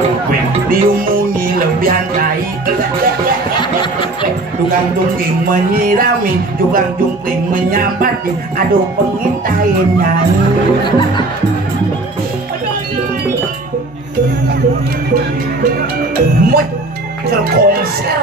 Upin diumungi lebihan tai. Tukang jungkring menyirami, tukang jungkring menyambati. Aduh pengintai nyanyi. Mut terkonser.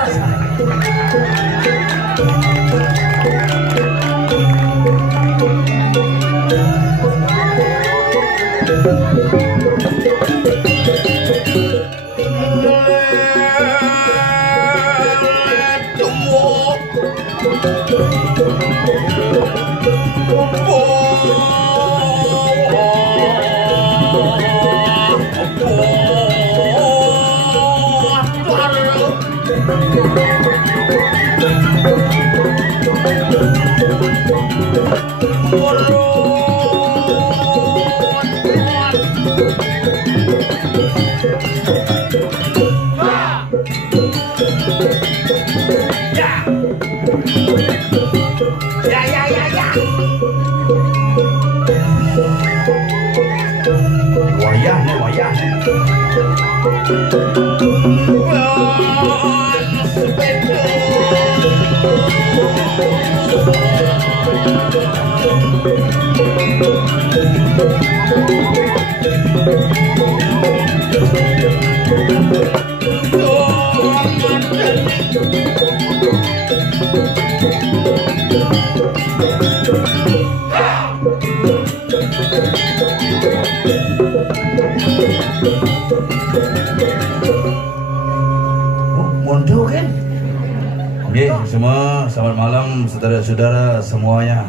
Semua selamat malam saudara-saudara semuanya,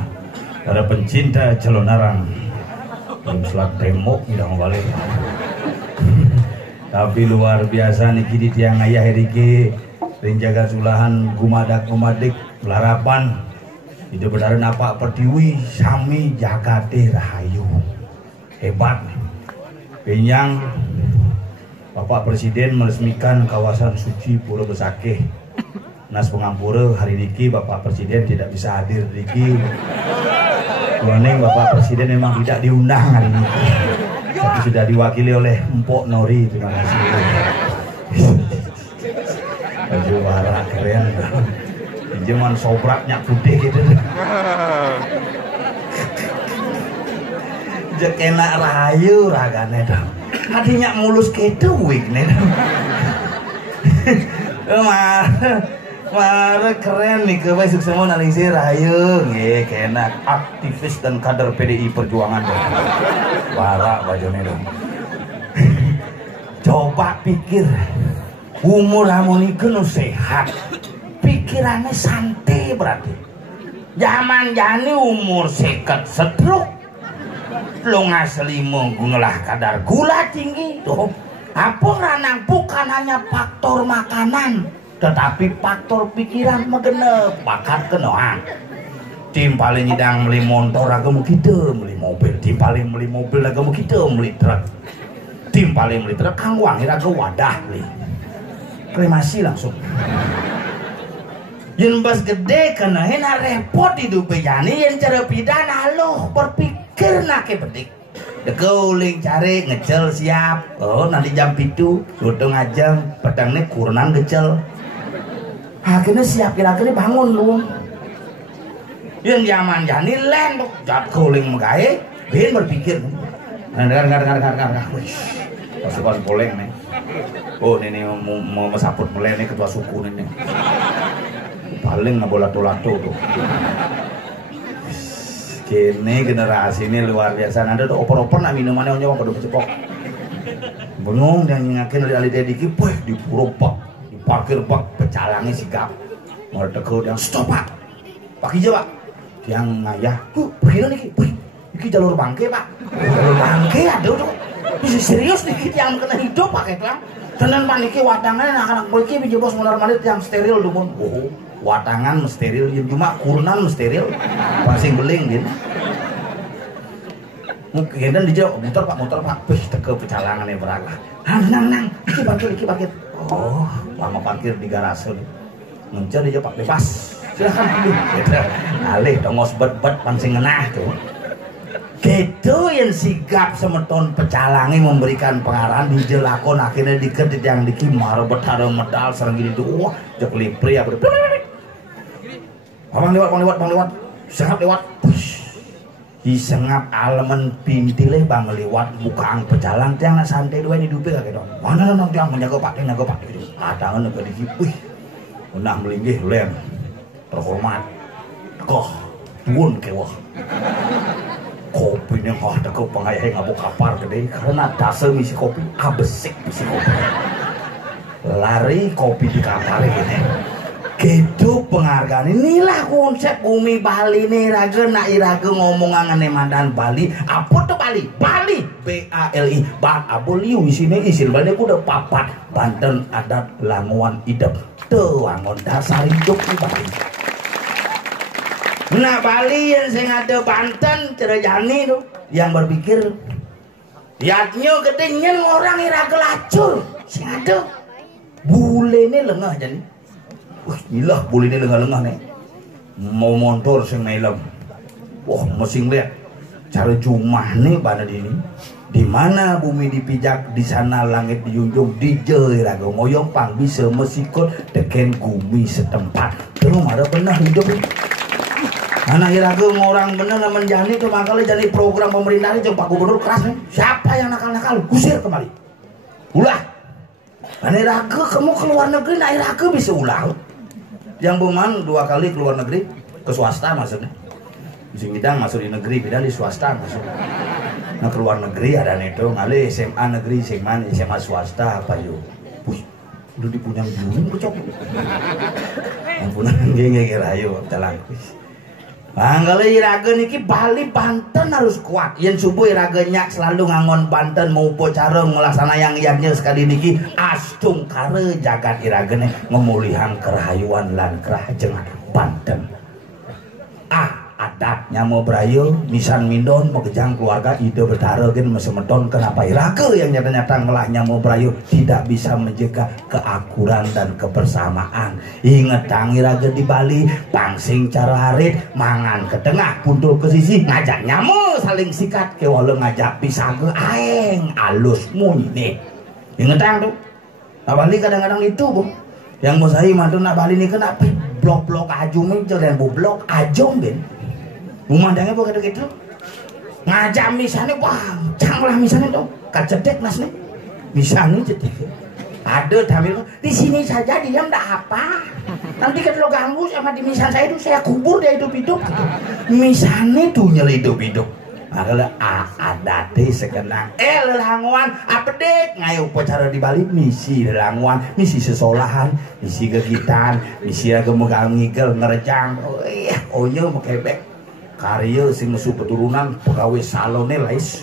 para pencinta celonarang. Belum selak tembok tidak balik. Tapi luar biasa niki di tiang ayah Erike rinjaga sulahan gumadak-gumadik pelarapan. Itu benar apa pertiwi sami jagate rahayu. Hebat. Penyang Bapak Presiden meresmikan kawasan suci Pura Besakeh. Nas pengampura hari niki Bapak Presiden tidak bisa hadir niki. Warning Bapak Presiden memang tidak diundang hari ini. Tapi sudah diwakili oleh Mpok Nori. Terima kasih. Baju warna keren. Pinjaman sobraknya putih gitu. Jek enak rahayu ragane dong. Hadinya mulus keduik nih. Mare keren nih kewe sukses mau analisir rahayu nggih kenak aktivis dan kader PDI Perjuangan dong. Warak bajone dong. Coba pikir umur amunikeun sehat. Pikirannya santai berarti. Zaman jani umur seket setruk. Lu ngaselimo gunelah kadar gula tinggi tuh. Apa ranang bukan hanya faktor makanan, tetapi faktor pikiran megenep bakat kenoan. Tim paling nyidang beli motor agak kita beli mobil, tim paling beli mobil agak kita beli truk, tim paling beli truk kang wangi agak wadah beli kremasi langsung. Yang bas gede kena hena repot hidup bejani yang cara pidana lo berpikir nak bedik. Dekeuling cari ngecel siap. Oh nanti jam itu udah ngajang pedangnya kurunan ngecel. Akhirnya siap kira-kira bangun lu. Yang zaman jani len jat keuling megawe, ben berpikir. Dengar. Pasukan poleng nih. Oh ini mau mesaput mulai nih ketua suku nih. Paling nggak bola lato tuh. Kini generasi ini luar biasa. Ada tuh oper-oper nak minumannya nyawa pada kecepok. Bengong dan ngingakin dari dikit, boy di puro pak, di parkir pak, pecalangnya sigap. Mau tegur yang stop pak, pak hijau pak. Yang ngayah, pergi nih, boy, ini jalur bangke pak. Jalur bangke ada tuh. Bisa serius dikit yang kena hidup pakai tuang. Dan paniki wadangan anak-anak polisi bijebos mular-malit yang steril tuh pun. Watangan steril, cuma kurunan steril, pasing beling gitu. Mungkin dan dijawab motor pak, teke pecalangan ya beragah. Nang, iki parkir. Oh, lama parkir di garasi. Muncul dijawab pak bebas, silakan dulu. Alih dongos bet pancing ngenah tuh. Gitu yang sigap semeton pecalangi memberikan pengarahan di jelakon akhirnya dikedit yang dikimar betara medal serang gini tuh wah jok lipri aku bang lewat sengap lewat disengap alemen pintileh bang lewat bukaan pecalang tiang santai dua ini dupe kagak dong mana nang tiang menjaga pak itu adangan ke dikip wih unah melinggih lem terhormat koh tuun kewah kopinya kok ada ke pengayah ngabuk kapar gede karena dasar misi kopi abesik misi kopi lari kopi di kapar gini gitu penghargaan inilah konsep bumi Bali nih raga nak iraga ngomong ngane mandan Bali apa tuh Bali BALI bang aboliu isine isil Bali udah papat Banten adat languan idep tuh wangon dasar hidup di Bali. Nah Bali yang sing ada Banten cerejani tuh yang berpikir lihatnya gedenya orang iraga lacur sing ada bule ini lengah jadi wah ilah bule ini lengah nih mau motor sing nailem wah mesin lihat cara jumah nih pada ini di mana bumi dipijak di sana langit dijunjung dijel iraga moyong pang bisa mesikot teken bumi setempat terus ada benar hidup anak iraga orang bener menjani tuh makanya jadi program pemerintah ini Pak Gubernur keras nih siapa yang nakal-nakal kusir kembali ulah anak iraga kamu keluar negeri anak iraga bisa ulang yang buman 2 kali keluar negeri ke swasta maksudnya sing bidang masuk di negeri bidang di swasta maksudnya nah keluar negeri ada itu ngali SMA negeri SMA swasta apa yuk wih udah dipunyang jurung kecok ampunan geng rayo jalan Kalau iraga niki Bali Banten harus kuat. Yang subuh iraganya selalu ngangon Banten mau cara melaksana yang ianya sekali niki astung kare jagat iragane memulihan kerahayuan lan kerajeng Banten. Adatnya mau berayu misan mindon mengejang keluarga ide betara gen mesemedon kenapa iraga yang nyata-nyata ngelahnya mau berayu tidak bisa menjaga keakuran dan kebersamaan. Ingat tang iraga di Bali pangsing cara harit mangan ke tengah puntul ke sisi ngajak nyamu saling sikat ke walau ngajak pisang ke aeng alus munyi. Ingat tang tuh nah Bali kadang-kadang itu bu yang mau saya mantu nak Bali ini kenapa blok-blok ajung ini dan blok ajung ben memandangnya bukan gitu ngajak misalnya wah canglah misalnya dong kacedek mas nih misalnya jadi ada tamil di sini saja diam dah apa nanti kalau ganggu sama di misal saya itu saya kubur dia hidup-hidup gitu. Misalnya tuh nyel hidup-hidup makanya adate sekenang lelanguan apa dek ngayo upacara di Bali misi lelanguan misi sesolahan misi kegiatan misi agak ngigel ngerejang oh iya mau kebek karya sing nesu keturunan pegawai salone lais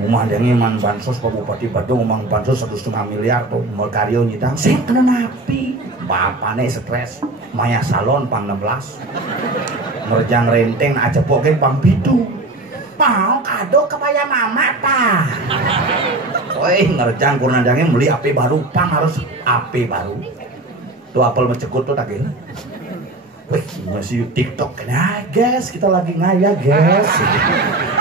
memandangnya man bansos Pak Bupati Badung ngomong bansos 1,5 miliar tuh mau karya nyidang sing kena napi bapane stres maya salon pang 16 merjang renteng aja pokoknya pang bidu mau kado kebaya mama pak woi ngerjang kurnandangnya beli AP baru pang harus AP baru tuh apel mencekut tuh tak gila wih masih TikTok nah guys kita lagi ngaya guys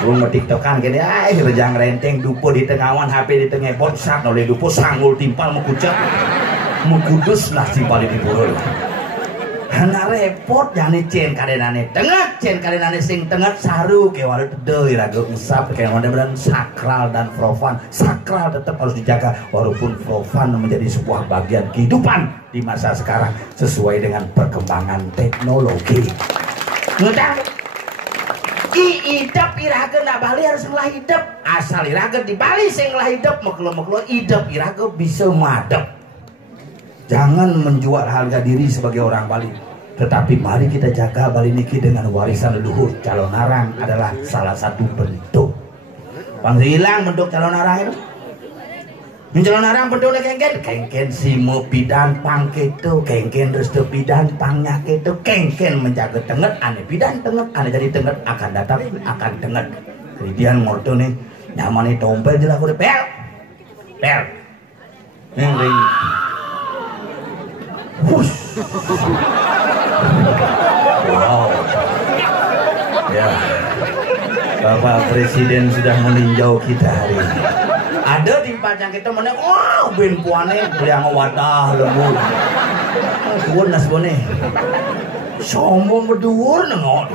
lu mau TikTokan gini rejang renteng dupo di tengawan HP di tengah bonsat oleh dupo sanggul timpal mau kucap mau kudus lah si paling dipurul hana repot jani cen kadenane tengah cen kadenane sing tengah saru kewal tede iraga usap kayak mudah-mudahan sakral dan profan sakral tetap harus dijaga walaupun profan menjadi sebuah bagian kehidupan di masa sekarang sesuai dengan perkembangan teknologi ngedang idap iraga nak Bali harus ngelah idap asal iraga di Bali sing ngelah idap maklo idap iraga bisa madep. Jangan menjual harga diri sebagai orang Bali. Tetapi mari kita jaga Bali niki dengan warisan leluhur. Calon arang adalah salah satu bentuk. Bang hilang bentuk calon arang itu. Calon arang bentuknya kengken simo bidan pang keto, kengken restu bidan pangnya keto, kengken menjaga tenget ane bidan tenget ane jadi tenget akan datang akan tenget. Kemudian ngorto nih nyaman itu dompet jelas aku pel. Ring. Wush. Wow. Ya. Bapak Presiden sudah meninjau kita hari ini. Ada di pajang kita mana? Wah, ben puane yang wadah lembut. Suwun nas bone. Sombong berdua nengok.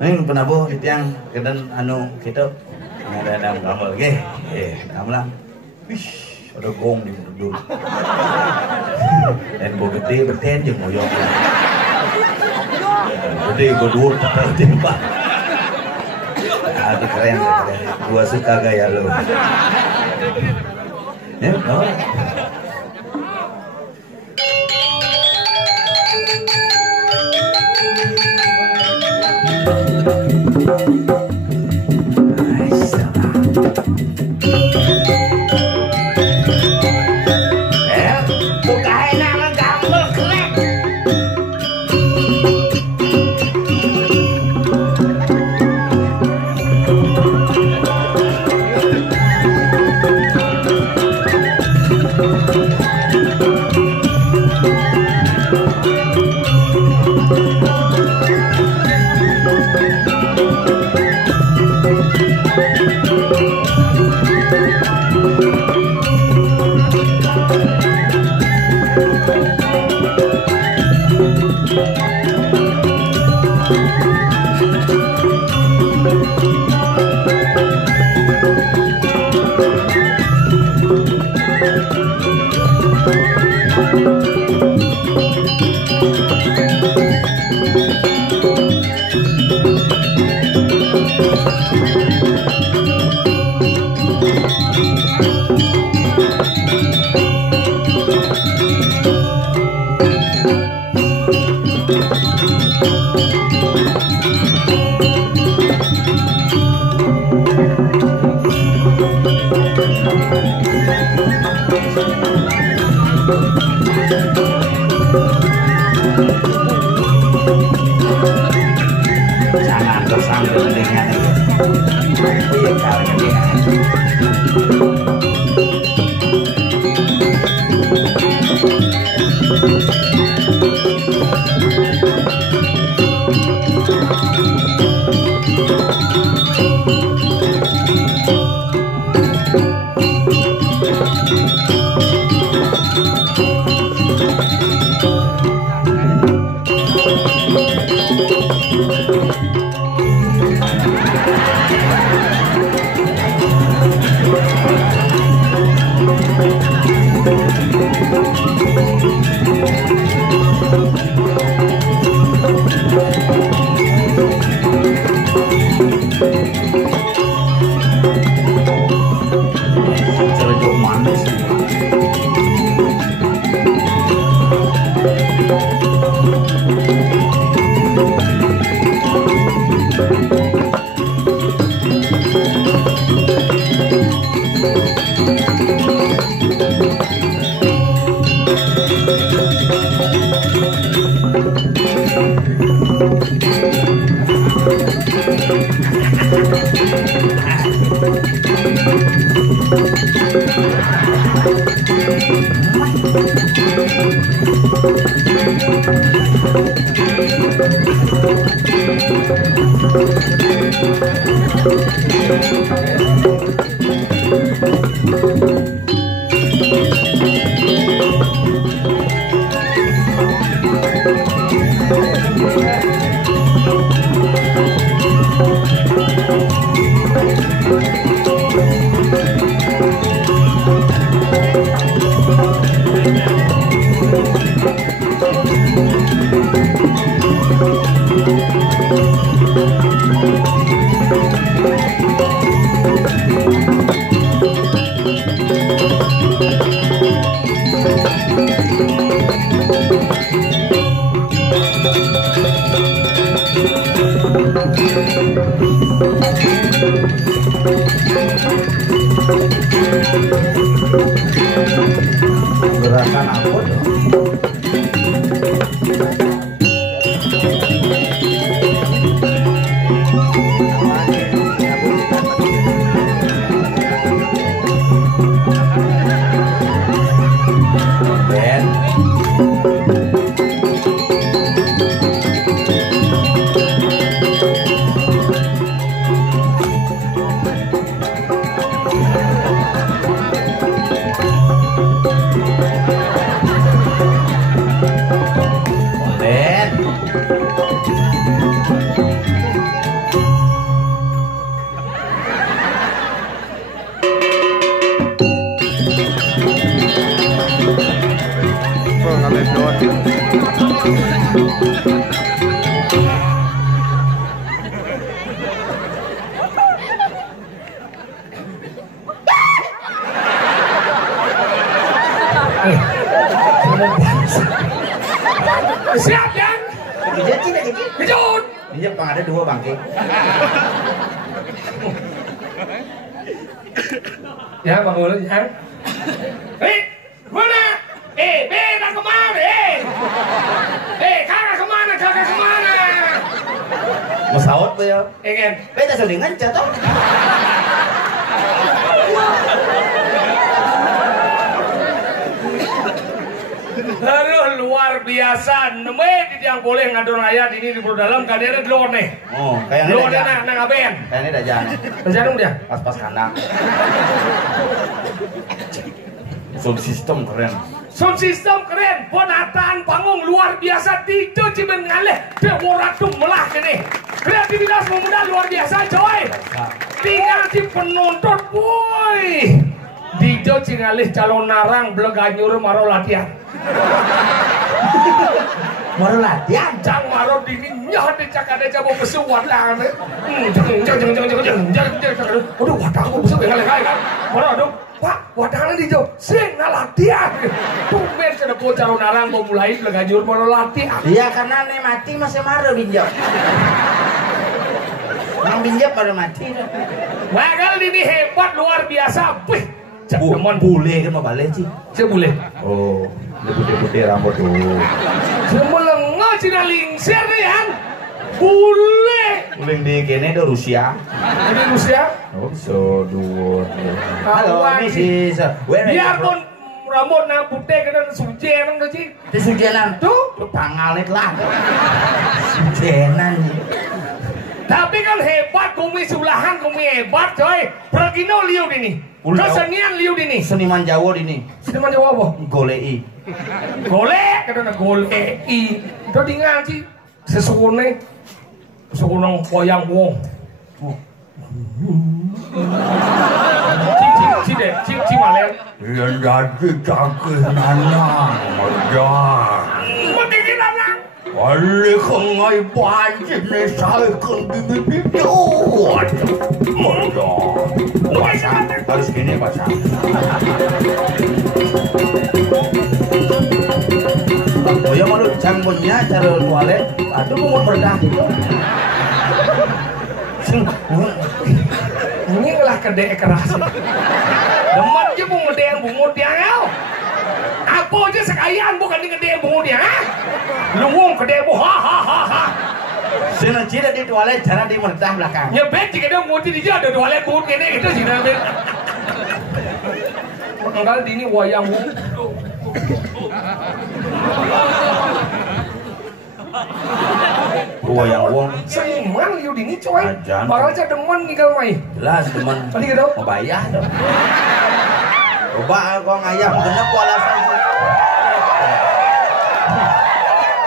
Neng kenapa itu yang kedan anu kita ada gambar ge. Gambar. Wish, ada gong di dulu. Dan bo gede beten jeung moyong. Gede berdua tak timpa. Aduh keren. Gua suka gaya lo. Ya, no. Jangan tersambil dengan iya kalian dia. Cerjuk manis. Gerakan apa dong? Ben Jepang ada 2 bangke. Ya Bang Ul ya. Mana? Beda kemana? Kakak kemana? Kakak kemana? Masaot ba ya? Ingin. Beda sulingan jatuh. Aduh luar biasa. Nemeh yang boleh ngadu raya ini di dalam kadang drone nih. Oh, kayaknya drone nang aben. Kayaknya dah jalan. Terjadi dia. Pas-pas kandang. Sound system keren. Sound system keren, penataan panggung luar biasa, Tito Ciben ngaleh, Deworatum melah kene. Kreativitas pemuda luar biasa coy. Tinggal di penonton boy. Tito Cingalih calon narang beleganyur maro latihan. Maro latihan? Cang maro dini nyah dicak ada cabut besu wadang. Aduh wadang aku besu ngaleh kan. Maro aduh. Pak, wadahnya di jauh, sing latihan. Tumben sudah po calon narang mau mulai legajur mau latihan. Iya karena nih mati masih marah binjau. Mang binjau baru mati. Wagal ini hebat luar biasa. Wih, Demon bule kan mau balik sih. Saya boleh. Oh, putih-putih rambut tuh. Saya melengah cina lingser nih yang. Bule. Uling di kene do Rusia. Ini Rusia. Oh, so duo. Halo, ini si biarpun rambut nang putih kena sujenan tuh sih. Di sujenan tuh pangalit lah. Sujenan. Tapi kan hebat kumi sulahan kumi hebat coy. Pergino liu dini. Kesenian liu dini. Seniman Jawa dini. Seniman Jawa apa? Golei. Golek kadang golei. Itu tinggal sih. Sesungguhnya seorang wayang wong. Cing malen. Yang jadi cakih nanang, merjang. Mendingin nanang. Wali kengai banjir nih saya ke bibit-bibit. Merjang. Pasang, harus gini pasang. Oh ya malu jambonnya cara toilet. Aduh mau berdah gitu. Ini lah kedek keras. Demen aja bungut yang bungut yang el. Apa aja sekalian bukan di kedek bungut yang. Luwung kedek bu ha ha ha ha. Sini ciri di toilet cara di merdah belakang. Nyebet jika dia bungut di dia ada toilet bungut kene itu sih nabe. Enggak di ini wayang wong. Wayang wong. Seniman liu dini coy. Ajan. Bakal aja demen tinggal main. Jelas teman. Tadi gitu. Mau bayar dong. Coba kau ngayam genep walasan.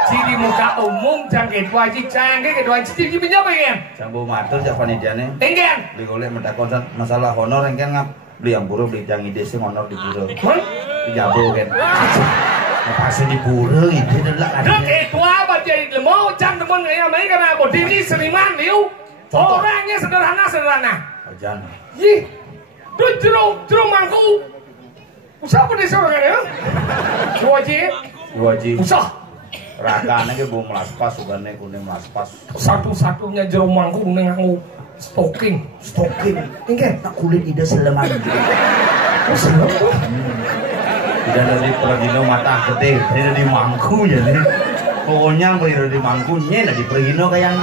Si di muka umum jangkit wajib canggih ke wajib di pinjam pengen. Jambu matur jak panitiane. Enggen. Beli golek mentakon masalah honor engken ngap. Beli yang buruk beli jangi desi honor di buruk. Mon? Di jabo kan. Pasti di buruk itu adalah Dek itu apa jadi mau jam temen ngayam main karena aku dini seniman liu. Orangnya sederhana. Ajan. Ih, tuh jeruk mangku. Usah apa nih seorang ya? Wajib. Usah. Rakane ge bung melaspas sugane kuning melaspas. Satu-satunya jeruk mangku ning nganggo stocking. Engke Nak kulit ide seleman. selem. Tidak dari pergino mata gede, tidak di mangku jadi. Pokoknya beri di mangkunya, di pergino kayak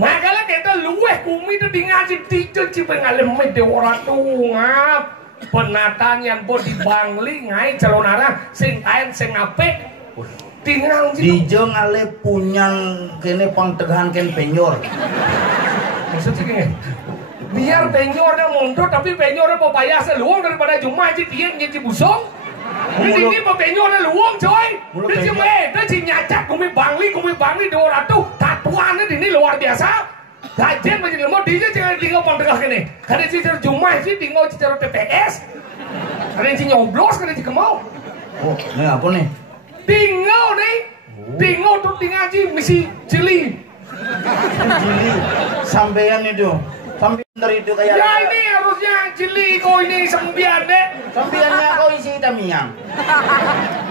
Makanya kita luweh kumi itu di ngaji tidur cipe ngalemet de ora tungap. Penataan yang po di Bangli ngai calon arah sing kain sing apik. Tinggal Dijo ngale punyang kene pangtegahan ken penyor. Maksudnya gini, biar penyornya mundur tapi penyornya mau bayar seluang daripada cuma aja dia nyeci busong. Ini penyornya luang coy. Dia cuma dia nyacat kumi Bangli 200 tatuannya ini luar biasa. Kajian macam lemot dia jangan tinggal pangtegah kene. Karena cicer cuma sih tinggal cicer TPS. Karena cicer nyoblos karena cicer mau. Oh, ini apa nih? Tinggal nih, tinggal tuh tinggal aja misi cili. Cili sampean itu. Sampean dari itu kayak Ya ini harusnya cili kok ini sembian deh. sampeannya kau isi tamiang.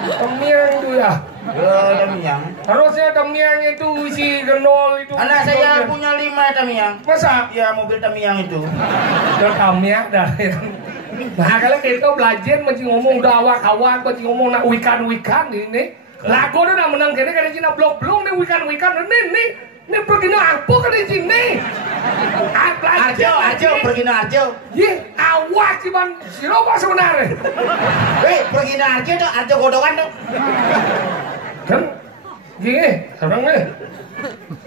Tamiang itu ya. Tamiang. Harusnya Tamiang itu isi genol itu. Anak saya punya 5 Tamiang. Masa? Ya mobil Tamiang itu. Udah Tamiang dah. Nah kalau kita belajar mesti ngomong dawak-awak, mesti ngomong nak wikan-wikan ini. Lagu dia dah menang kene kada Cina blok-blok ni wikan-wikan ni pergi nak apa kada sini. Arjo pergi na Arjo. Ye, awak cuman siapa sebenarnya? Pergi na Arjo tu Arjo godongan tu. Kan? Gini, sekarang ni.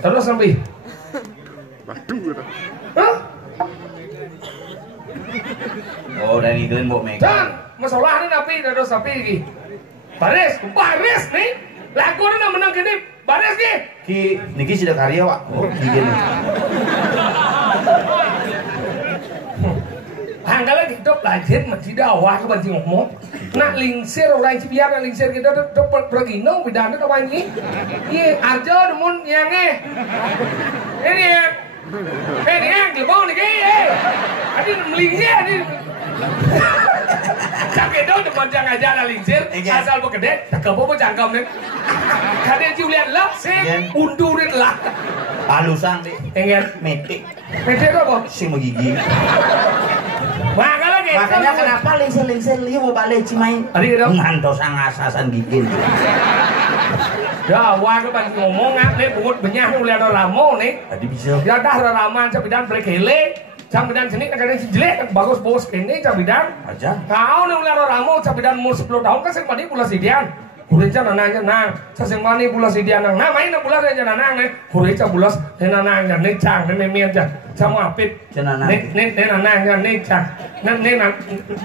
Terus sampai. Hah? Oh dari itu mbok mek. Dan masalah ni napi terus sampai lagi. Baris ni. Lagu ni nak menang kini. Baris ni. Niki sudah karya Pak. Oh, gini. Kalau kita belajar mesti dakwah ke mesti ngomong. Nak lingsir orang biar nak lingsir kita tu pergi no bidan tu kawan ni. Ye aja demun yang ini yang gelbong ni ke? Adi melingsir adi. Cakap dong depan jangan ajar lingsir asal berkedek tak kau pun cangkem ni. Kadang Julian lah saya undur ni lah. Palusan deh. Enggak Metik. Metik apa? Si menggigi. Makanya kenapa lengser dia mau balik Cimahi? Ngantos asasan gigin. Dah, wah ke bang ngomong ni bungut benyah ni ulian ramo ni. Tadi bisa. Ya dah raman cabidan berkele, cabidan sini nak ada jelek bagus bos ini cabidan. Aja. Kau ni ulian ramo cabidan umur 10 tahun kan sempadi pula sidian. Hureca nananya nang, sesempani pula sidian nang. Nah main pula saja nanang ni. Hureca pula nanang yang ni cang ni memien je. Sama apit. Nanang. Ni nanang yang ni cang. Ni nang.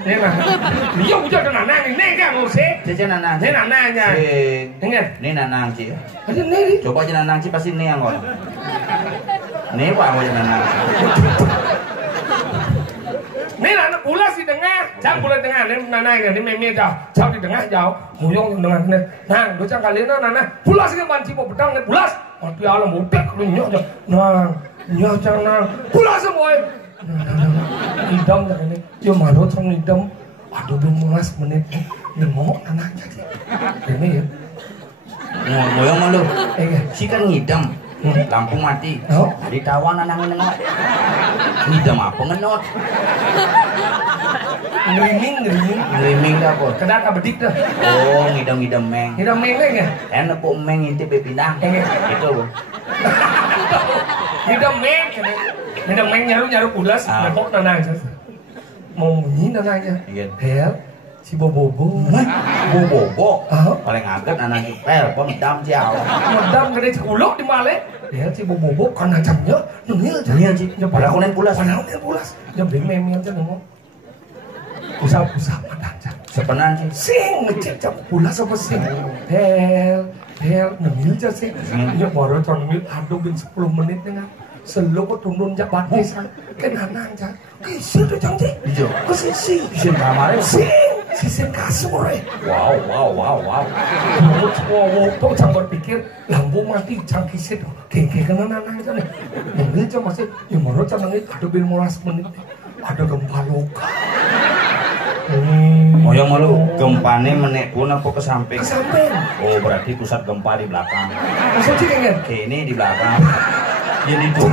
Dia punya nanang ni kan mesti. Dia nanang. Ni nanangnya. Ingat. Ni nanang Ci. Ada ni. Coba aja nanang Ci pasti ni yang kau. Ni apa aja nanang. Ni anak pulas di tengah, jangan pulas tengah. Ni nanai ni memang jauh di tengah jauh. Muyong dengan ni, nang, dua kali ni nana pulas ni banci pedang ni pulas. Mati alam mudah ni nyok je, nang, nyok jangan pulas semua. Idam jangan ni, dia malu sama idam. Aduh bermulas menit ni ngomong anak jadi. Ini ya. Muyong malu. Si kan ngidam. Lampu mati. Oh. Ditawan anang nengok. Ngidam apa ngenot? Ngeriming dah apa? Kedat abedik dah. Oh, ngidam meng. Ngidam meng ni. Enak pun meng intip pinang. Itu. Ngidam meng nyaru pulas. Nepok nanang je. Mau bunyi nanangnya. Hel. Si Bobo. Paling agak anak pel, pemedam jauh. Medam gede sekulok di male. Dia si Bobo kan acamnya nengil Sih. Pada kunen pulas. Dia beli memel aja nengok. Pusat aja. Sepenan sih. Sing ngecek jam pulas apa sing. Hel nengil aja sih. Dia baru nengil aduh bin 10 menit dengan. Selo kok turun jabat desa. Kenanan aja. Kisi tuh cantik. Iya. Kesisi. Kisi kamarnya. Sisir kasur Wow. Tuh jangan berpikir lampu mati cangkisit kengke kena nanang aja nih. Yang aja masih yang baru jangan nih ada bil moras menit ada gempa lokal. Oh yang malu gempane menek pun apa ke samping? Ke samping. Oh berarti pusat gempa di belakang. Maksudnya kayaknya? Ini di belakang. Jadi tuh.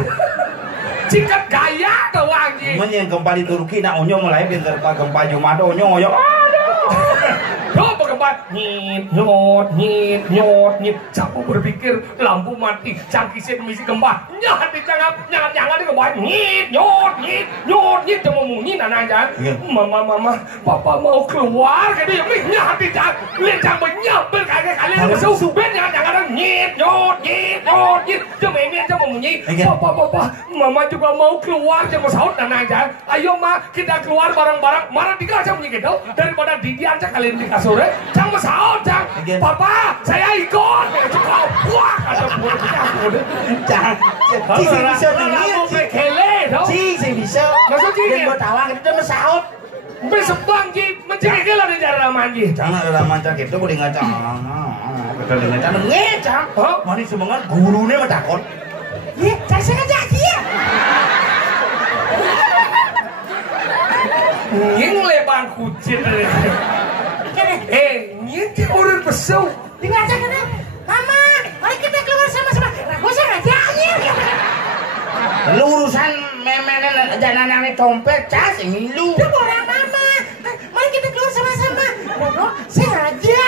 Jika gaya doang ji. Yang gempa di Turki nak onyo mulai pinter pak gempa Jumado onyo. Coba gempa nyot. Siapa berpikir lampu mati cangkisnya misi gempa nyat dicangap nyat di gempa nyot cuma munyi aja. Mama papa mau keluar jadi yang ini nyat dicangap lihat cangap nyabel kalian masuk ben jangan nyot cuma ini cuma munyi papa mama juga mau keluar cuma saut aja. Ayo ma kita keluar bareng-bareng marah tiga jam gitu daripada didian kalian di kasur jangan saut jangan papa saya ikut wah ada buat jangan bisa bisa maksudnya buat tawang itu udah mesaut besok bang ji mencari lah di jalan manji jangan ada mancak itu boleh ngacang betul ngacang ngecang manis semangat gurunya mah takut iya saya jadi ya Nying lebang kucing. Nying orang besar. Tinggal aja kan? Lu urusan memenen jananane dompet cas ngilu. Dia orang mama. Mari kita keluar sama-sama. Bro, sengaja.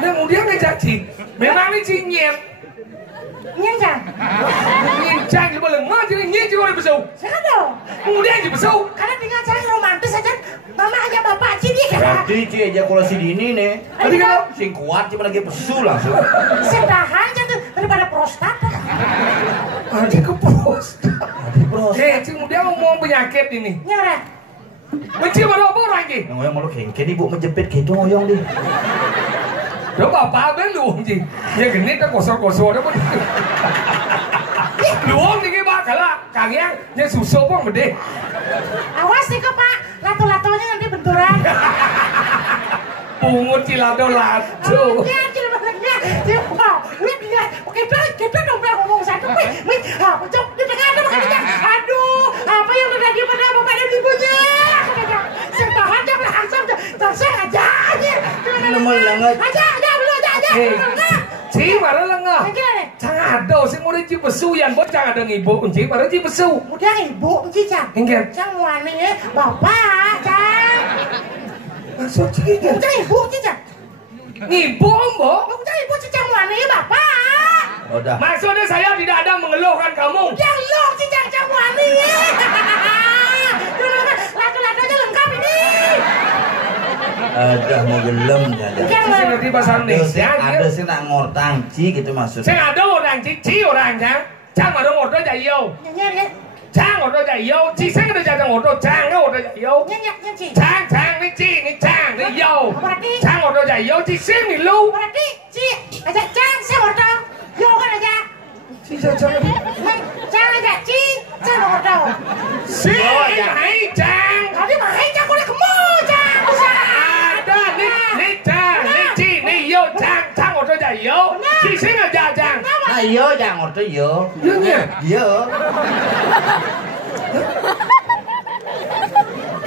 Kemudian ngejadi. Memang ini cinyet. Nyenjang. Nyenjang di bawah lemah jadi nyenjang juga bersau. Sengaja. Kemudian di bersau. Karena dengan cara romantis aja. Mama aja bapak Cidi kan. Berarti ejakulasi dini nih. Tadi kan Sing kuat cuma lagi pesu langsung. Sedahan jangan daripada prostat. Adi ke prostat. Bro. Kemudian ngomong penyakit ini. Nyara. Benci pada apa orang ini? Yang ngoyong malu kengken ibu menjepit gitu ngoyong di. Đó bapak bên luồng gì? Như cái nít nó cổ sổ đó mất. Luồng thì cái bác cả là càng nghe như sủ sổ bang mình đi. Awas nih kok Pak, lato-latonya nanti benturan. Pungut chỉ là đâu là Iya, cilebelnya. Wow, wih dia. Oke, kita dompet ngomong satu. Wih, pecok di tengah ada makanya. Aduh, apa yang terjadi pada bapak dan ibunya? Sedahan jangan langsung tersengaja aja. Aja. Chí mà nó lăng à? Chẳng ada sih mau dia besu yang bos jangan ada ibu kunci pada dia besu. Udah ibu kunci Cang. Enggak. Cang wani bapak Cang. Maksud sih enggak. Udah ibu kunci Cang. Ibu mbok. Udah ibu Cang wani bapak. Udah. Maksudnya saya tidak ada mengeluhkan kamu. Yang lo Cang wani. Lato-latonya lengkap ini. Udah mau gelem jadi. Saya nanti bahasa Indonesia. Ada sih nak ngortang ci gitu maksudnya. Saya ada orang ci orang kan. Chẳng mà đâu một đôi chạy yêu. Chẳng một đôi chạy yêu. Chị sẽ cái đôi chạy một đôi chẳng có một đôi chạy yêu. Chẳng đi chị đi chẳng đi yêu. Chẳng một đôi chạy yêu chị sẽ đi lưu. Chị aja Cang saya mau tahu. Yo kan aja. Chị sao sao? Cang aja chị. Cang mau tahu. Chị hãy Cang. Tadi mahal Cang udah kemo Cang. Ada đi Cang đi chị đi yêu Cang một đôi chạy yêu. Chị sẽ là già Cang. Nah iya jangan ngerti iya. Iya nya. Iya.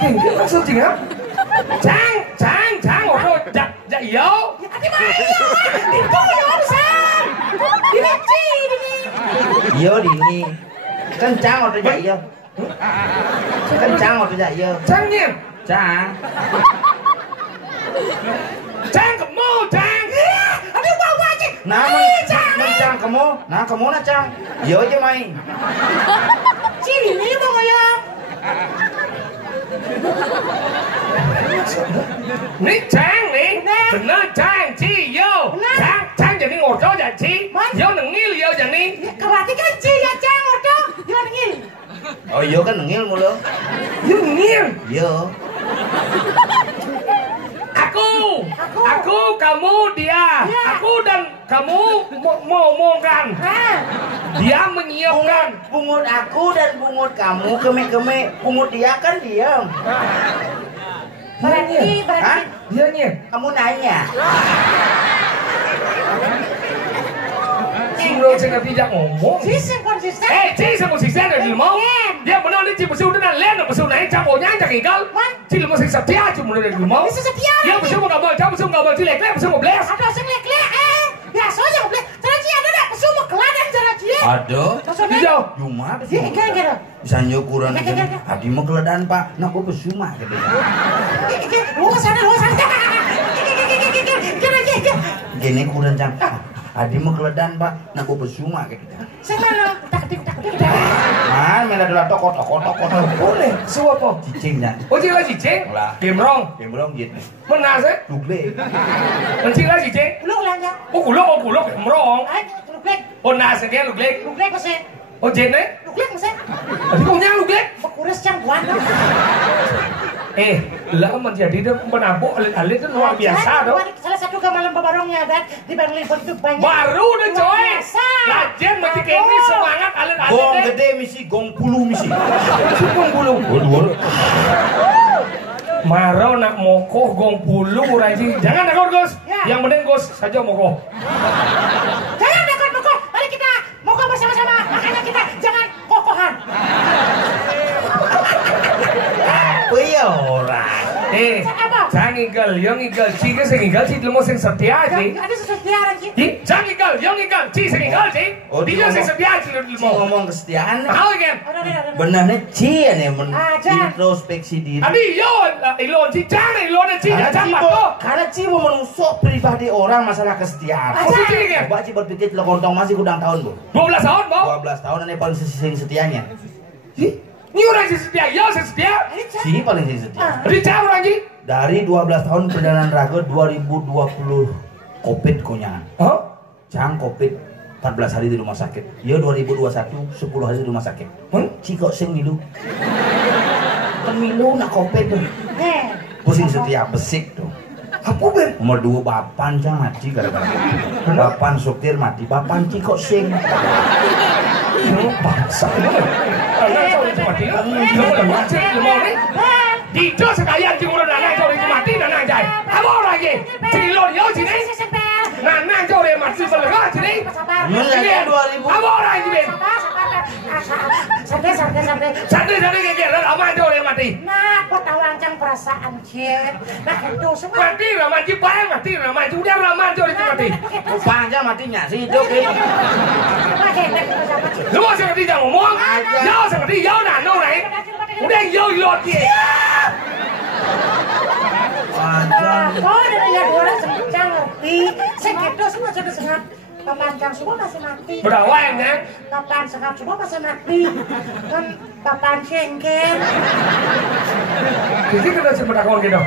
Cái maksud chị hả? Cang một đôi chạy yêu. Tadi mahal ya. Itu ya besar. Ini Ci ini. Iya dini. Kencang waktu jadi iya. Kencang waktu jadi iya. Cang nhiên. Cang. Cang kamu Cang. Aduh bawa Ci. Nah, cang kamu. Nah, kamu na cang. Iya aja main. Ci ini mau ngoyong. Ní Trang ní. Benar Trang Ci yo. Trang jadi ngordo ya Ci. Yo nengil yo jadi. Berarti kan Ci ya Cang ngodo. Yo ngil. Oh iya kan ngil mulu. Yo ngil. Iya. Aku, kamu, dia. Aku dan kamu mau omongkan. Dia menyiapkan. Pungut aku dan pungut kamu keme-keme. Pungut dia kan diam. Berarti. Hah? Dia nya. Kamu nanya. Sungguh saya tidak ngomong. Sistem konsisten. Ci saya mau sisa dari mau. Dia benar ni Ci besul dan lain besul naik campur nyanja igal. Ci lu masih setia Ci mulai dari mau. Bisa setia. Dia besul mau gambar, dia besul gambar Ci lek besul mau beles. Ada sing lek-lek biasa aja boleh. Cara Ci ada enggak pesu mau keladan cara Ci. Ada. Maksudnya? Hijau. Cuma Kira-kira. misalnya ukuran hadi mau keledan pak. Nah gue besumah gitu. Lu ke sana. Gini ukuran cang. Hadi mau keledan pak. Nah gue besumah gitu. Saya mana? Tak. Man, mela adalah toko. Boleh. Suap apa? Cicingnya. Oh Ci là cicing. Lah. Kim rong. Yang belum gitu. Mana sih? Dugle. Ci là cicing. Lu ulangnya. Oh kulok kim rong. Lu lek. Oh nasi dia lu lek. Lu lek masih. Oh jen đấy. Lu lek masih. Tapi kau nyang lu lek. Kuras Cang buan. Lah menjadi dia penabuk alit-alit itu luar biasa dong. Salah satu kemalan babarongnya dan di Bang Libon itu banyak. Baru deh coy. Lajen mesti kayak ini semangat alit-alit Gong deh. gede misi, gong pulu misi. Gong bulu. Marau nak mokoh gong pulu raji. Jangan takut Gus. Yang penting Gus saja mokoh. Jangan takut mokoh. Mari kita mokoh bersama-sama. Makanya kita jangan kokohan. Iya orang. Jangan ngigel, yang ngigel, Ci sing ngigel Ci lemo sing setia Ci. Ada sesuatu setia lagi. Jangan ikal, yang ikal, Ci sing ikal Ci. Dia sing setia Ci ngomong kesetiaan. Tahu kan? Benarnya Ci nih Aja. introspeksi diri. Abi yo ilon Ci jangan ilon Ci jangan kok. Karena Ci mau menusuk pribadi orang masalah kesetiaan. Apa Ci kan? Coba Ci berpikir lo kontong masih udang tahun bu. 12 tahun, Bo. 12 tahun ini paling sing setianya. Ini orang sing setia, yo sing setia. Ci paling sing setia. Richard orang Ci. Dari 12 tahun perjalanan raga 2020 Covid kunyangan. Hah? Cang Covid 14 hari di rumah sakit. Ya 2021 10 hari di rumah sakit. Ci kok sing milu. Pemilu nak Covid tuh. Pusing setia besik tuh. Apa ber? Nomor 2 Bapan Cang mati gara-gara Covid. Bapan supir mati. Bapan Ci kok sing. Bangsa. Dijo sekalian cuma nanang jauh itu mati nanang jai. Apa orang ye? Cilon yo sini. Nanang jauh dia mati selega sini. Apa orang ye? Santai kayak lama jauh dia mati. Nah, kau tahu lancang perasaan Cien. Nah, itu semua. Mati lama ji bayang mati lama ji udah lama jauh dia mati. Panjang matinya sih itu kayak. Lu mau seperti jangan ngomong. Yo seperti yo nanong này. Udah yo dia. Panjang. Oh, dari yang dua sencang ngerti. Segitu semua sudah sengat. Papancang semua masih mati. Berawang kan? Papan sekap semua masih mati. Kan papan cengkel. Jadi kita sebut aku gitu.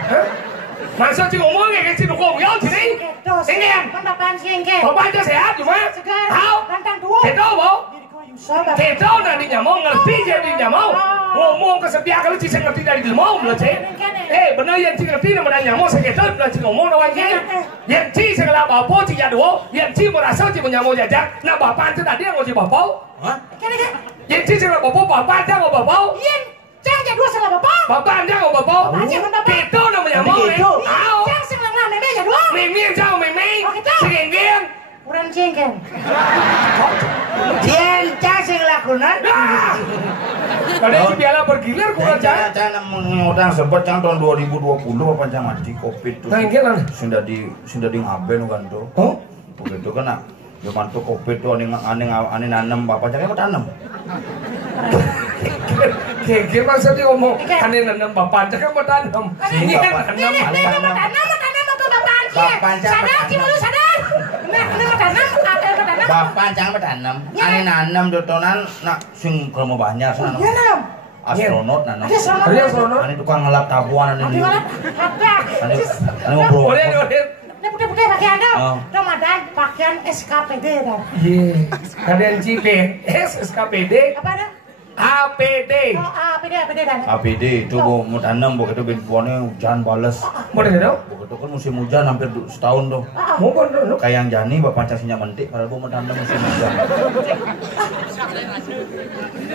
Masuk sih ngomongnya kayak si dukung yo sini. Sini kan? Kan papan cengkel. Papan sehat cuma. Tahu? Lantang dua. Tahu mau? Tahu nanti nyamong ngerti jadi nyamong. Ngomong kesepian kalau Ci ngerti dari ilmu belum Ci. Benar yang Ci ngerti nama nyamong sekitar belum Ci ngomong doang Ci. Yang Ci segala bapak Ci ya dua. Yang Ci merasa Ci menyamong jajak. Nah bapak itu tadi yang mau Ci bapak. Yang Ci segala bapak aja mau bapak. Yang Cang jadi dua segala bapak. Bapak aja mau bapak. Itu nama nyamong nih. Tahu? Cang segala meme jadi dua. Meme jauh meme. Segeng. Kurang cengkel. Cang sing lakukan. Padahal biarlah bergilir kurang Cang mengutang sempat Cang tahun 2020 apa Cang mati Covid tuh. Nah ingin lah. Sudah di ngaben kan tuh. Oh? Begitu kan nak. Zaman tuh Covid tuh aneh nanam bapak Cang mau tanam. Kayak maksudnya ngomong aneh nanam bapak Cang mau tanam. Ini kan tanam. Bapak Cang sadar Ci malu sadar. Nah, ini mau tanam, ada tanam. Bapak Cang bertanam. Aneh nanam dotonan nak sing kromo banyak sana. Nanam. Astronot nanam. Ada astronot. Aneh tukang ngelap tabuan aneh. Di mana? Ada. Aneh ngobrol. Boleh. Ini putih-putih pakaian dong. Ramadan pakaian SKPD dah. Iya. Kalian GPS SKPD. Apa ada? APD. Oh, APD dan. APD itu mau tanam begitu bintuannya hujan bales. Mau deh dong? Begitu kan musim hujan hampir setahun tuh. Mau kan dong? Kayak yang Jani bapak Cang sinya mentik padahal mau tanam musim hujan.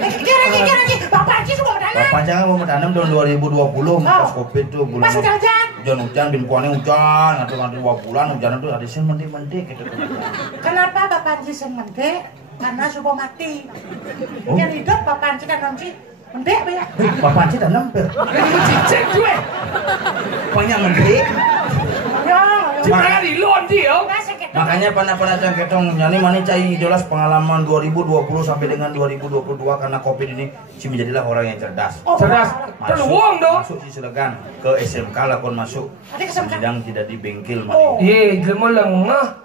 Kira-kira Bapak Ci semua tanam. Bapak Cang mau tanam tahun 2020 pas Covid tuh bulan. Pas hujan. Hujan bintuannya hujan, nanti 2 bulan hujan tuh ada sih mentik gitu. Kenapa Bapak Ci sementik? Karena subuh mati. Yang hidup Bapak Ci kan nanti mentik apa ya? Bapak Ci tanam ber. Cicek gue. Banyak mentik. Ya. Cuma di luar dia. Makanya pernah Cang ketong nyani mani cai jelas pengalaman 2020 sampai dengan 2022 karena Covid ini si menjadilah orang yang cerdas. Cerdas. Peluang dong. Masuk si Selegan ke SMK lakon masuk. Sidang tidak di bengkel mani. Iya, gimana lengah.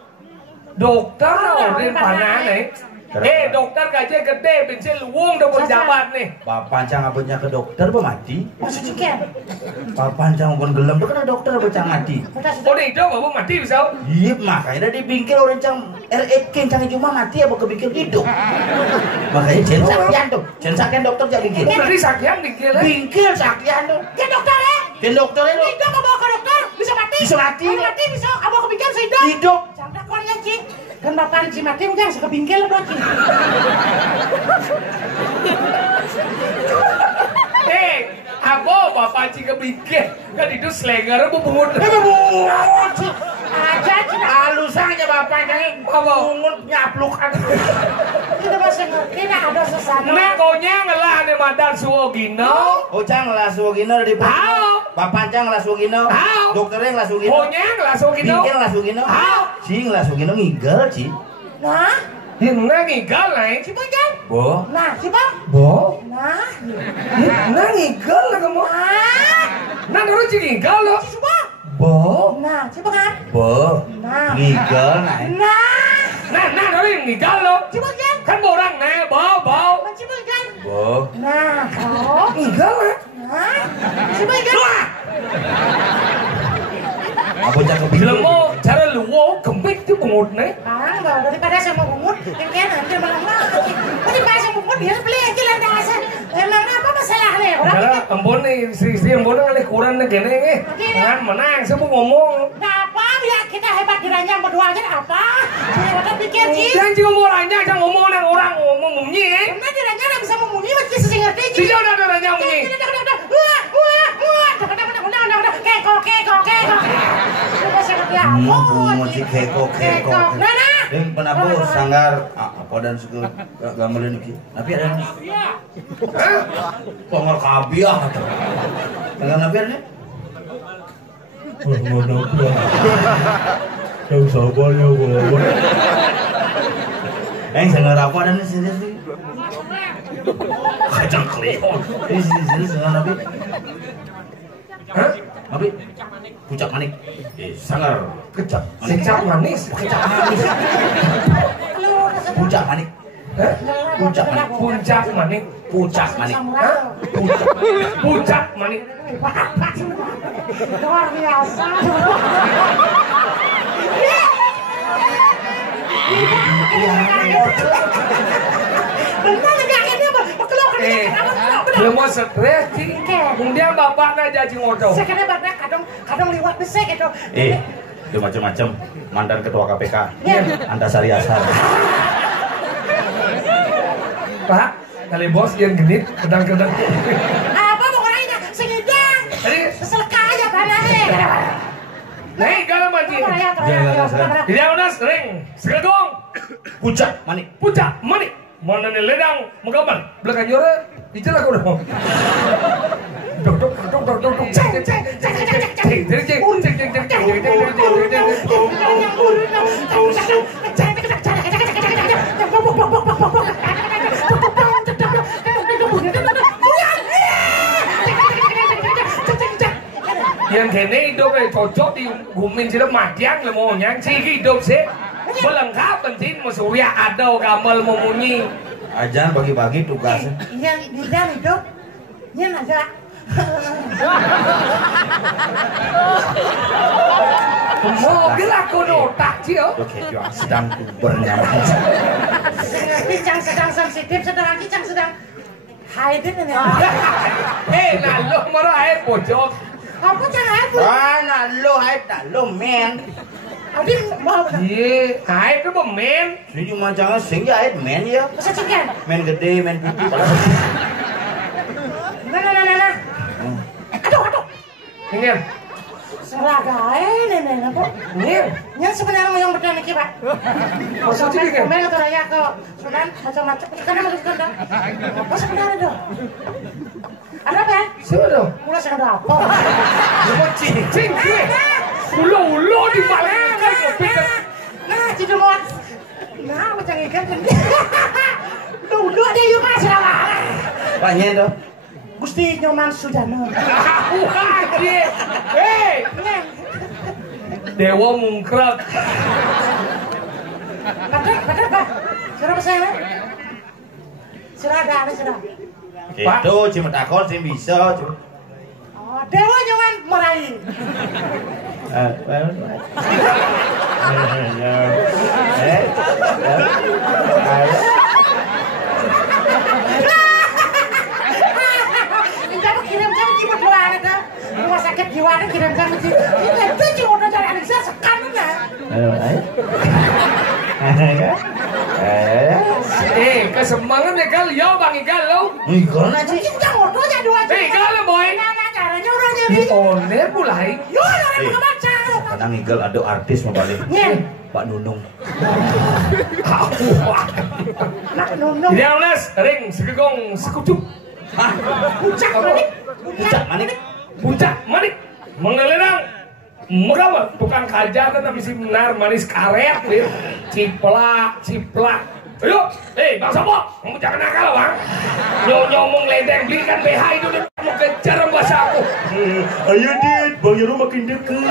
Dokter orang mana nih? Dokter gaji gede, bensin luang udah berjabat nih. Bapak Cang abutnya ke dokter apa mati? Masuk ciken. Bapak Cang pun gelem tuh kan dokter apa Cang mati? Oh nih dong, bapak mati bisa? Iya makanya di bingkil orang Cang RX Cang cuma mati apa ke bingkil hidup. Makanya jen sakian tuh, jen sakian dokter jak bingkil. Berarti sakian bingkil ya? Bingkil sakian tuh. Ke dokter ya? Ke dokter itu. Hidup bawa ke dokter bisa mati. Bisa mati. Kalau mati bisa, abang ke bingkil bisa hidup. Hidup. Jangan konnya Ci. Kan Bapak Ci mati udah ke bingkil dong Ci. Aku Bapak Ci ke bingkil kan itu slenger bu bungut. Aja Ci. Halus aja Bapak Cang. Bungut nyapluk. Kita masih ngerti nah ada sesama. Nek konya ngelah nih madar suwogino. Oh Cang ngelas Sugino di Bapak Cang ngelas Sugino. Dokternya ngelas Sugino. Konya ngelah suwogino. Bingkil ngelas Sugino. Cing langsung gini ngigel Ci. Nah, Hina ngigal naik. si Bang. Bo. Nah, si Bang. Bo. Nah, Hina ngigal lah kamu. Nah dulu cing ngigal lo. si Bang. Bo. Nah, si Bang. Bo. Nah. Ngigel naik. Nah dulu ngigal lo. Si Bang. Kan borang nah bo. Si Bang. Bo. Nah, oh. Ngigal lah. Nah, si Bang. Apa cak Bila kepikir? mau cara luwo kembik tu bungut nih. Bang, daripada sama bungut, yang kaya nanti malam lagi. Daripada sama bungut, dia beli aja landasan. Emang apa masalahnya? Orang Kalau kita ambon nih si ambon ngalih kurang nih gini nih. Jangan menang, saya mau ngomong. apa ya kita hebat diranjang berdua aja apa? Saya udah pikir sih. Jangan cuma mau ranjang, jangan ngomong orang ngomong munyi. Karena diranjang nggak bisa memunyi, masih sesi ngerti. Tidak udah ranjang munyi. Moci keko. Nana. Ding penabu sanggar apa dan suku gamelin iki. Tapi ada nih. Pongor kabiah atuh. Dengan nabi nih. Mana pula? Yang sabarnya gua. Sanggar apa dan sini sih? Kacang kelihon. Ini sanggar nabi. Hah? Nabi? Pucak manik. Sanggar kecap. Kecap manis. Pucak manik. Pucak manik. Puncak manik. Pucak manik. Puncak manik. Luar biasa. Benar nggak akhirnya berkeluar Belum mau stres sih. Kemudian bapak nak jadi ngodo. sekarang badak kadang liwat besar gitu. Itu macam-macam. Mantan ketua KPK. Iya. Antasari Asar. Pak, kali bos yang genit, kedang-kedang. Apa pokoknya segidang. Tadi, Seleka aja tanahnya. nih kalau mati. Tidak udah sering, segedong. Pucak manik. Puncak manik. Mana nih ledang, menggambar. Belakang jora, ijalah kau dong. Dok. Yang kene hidup cocok di gumin sila matiang lah mau yang si hidup sih. Melengkap penting surya ada gamal memunyi. Ajan pagi-pagi tugasnya. Iya, dia hidup. Iya aja. Mobil aku notak sih oh. Oke, yang sedang bernyaman. Kijang sedang sensitif, sedang kijang sedang haid ini. Lalu marah air pojok. Apa jangan haid? Nah lo hai tak lo men. Adi mau Iya, air itu pemen. Ini cuma jangan sehingga hai men ya. bisa cikan. Men gede, men putih. Nah. Aduh. Ingin, Seragae nenek kok. ingin. Yang sebenarnya yang berdan iki, Pak. Maksudnya ingin. Kemarin atau raya ke Sudan macam-macam karena harus kandang. Apa sebenarnya dong? Ada apa? Siapa dong? Mulai sekarang apa? Cuma cincin sih. Ulo di balik kan kopi kan. Nah, cidumat. Nah, macam ikan kan. Dulu ada yuk Mas. Banyak tuh. Gusti Nyoman Sudano. Wah, dia. Hei, Dewa mungkrak. Padahal Pak. Sudah saya. Sudah ada. Itu cuma takut sih bisa. Oh, Dewa Nyoman Meraih. Kamu kirim kan cuma dua ada rumah sakit jiwa ada kirim kan itu cuma udah cari anak saya sekarang lah. Kesemangan ya kali ya bang ikan lo. Ikan aja. Kita motornya dua aja. Ikan lo boy. Mana caranya orang jadi? Oner mulai. Yo orang bukan baca. Kadang igal ada artis mau balik. Nih, Pak Nunung. nak nunung. Dia ulas ring segegong sekucup. Puncak manik. Pucak manik. Puncak manik. Mengelerang. Mereka tukang kajar kan habis benar manis karet, wir. Ciplak. Ayo, Bang Sopo, kamu jangan nakal, Bang. Nyomong ledeng belikan BH itu dia mau kejar bahasa aku. Ayo Dit, Bang Yoro makin deket.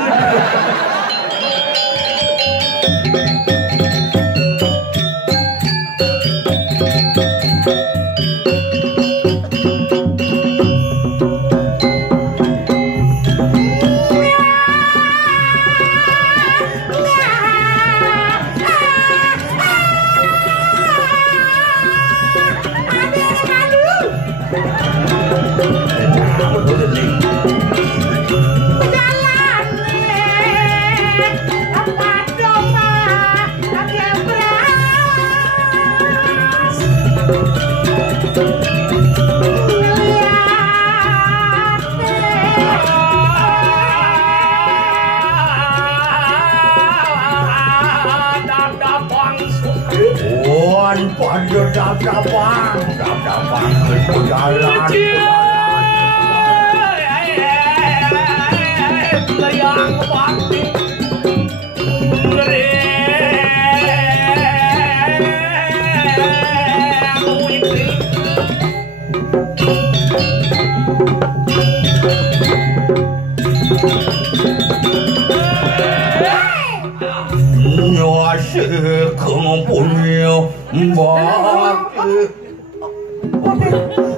Dadabang berjalan. Layang pati. Nyasih kang punya bakti.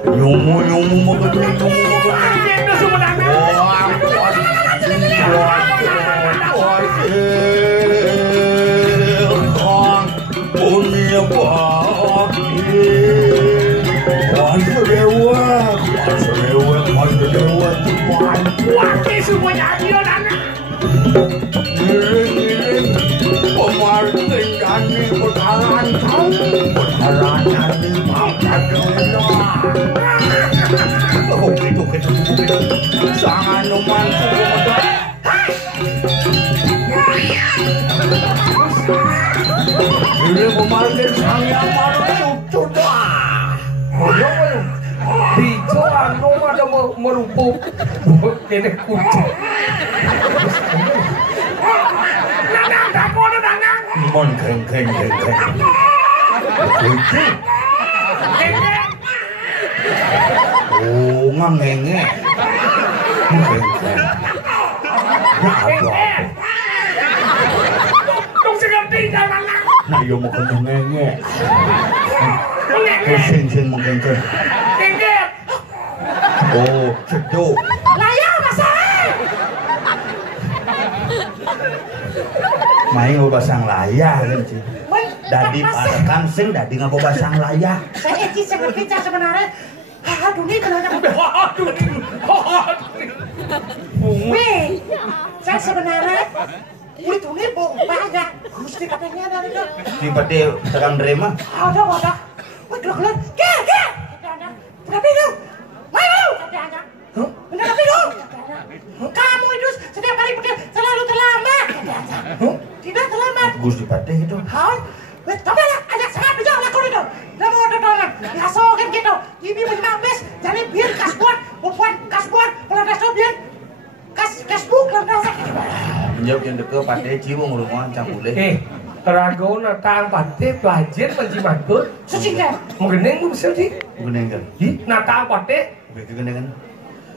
Nyumu makan. Punya bakti. Wakil semuanya akhirnya anak. Pemartin dani berhalan kau. Berhalan dani pangkat dolar. Gitu. Sangat numansu kemudian. Ini pemartin sang yang marah sudah. Hijau anu ada merupuk kene kucing. Nanang kamu ada nanang. Mon keng. Kucing. Kene. Oh, ngenge. Kene. Dong segerti nanang. Nah, yo mau ngenge. Kene. Sing mengengke. Kene. Oh, cedok. Layar basah. Main basang layar kan sih. Dadi parekan sing dadi ngabo basang layar. Saya Eci seperti sebenarnya. Aduh nih kenapa? Aduh. Weh, saya sebenarnya kulit ini banyak. Gusti katanya dari itu. Di pade tekan derema. Ada. Wah, gelar. Ke. Kenapa itu? Mau. Kenapa itu? Kamu itu setiap kali pergi selalu terlambat. Tidak terlambat. Gusti pade itu. Coba lah, ajak sangat bijak lakon itu. Kamu ada tolong. Ngasokin gitu. Ibi menambes, jadi biar kasbuan, bukan kasbuan, kalau ada sobian. Kasbuk lah dasar. Menjawab yang deket pade jiwa ngurungan campule. Rago natang pate pelajar penjimantul. Sucikan. Menggeneng bu bisa sih. Genengan. Natang pate. Begitu genengan.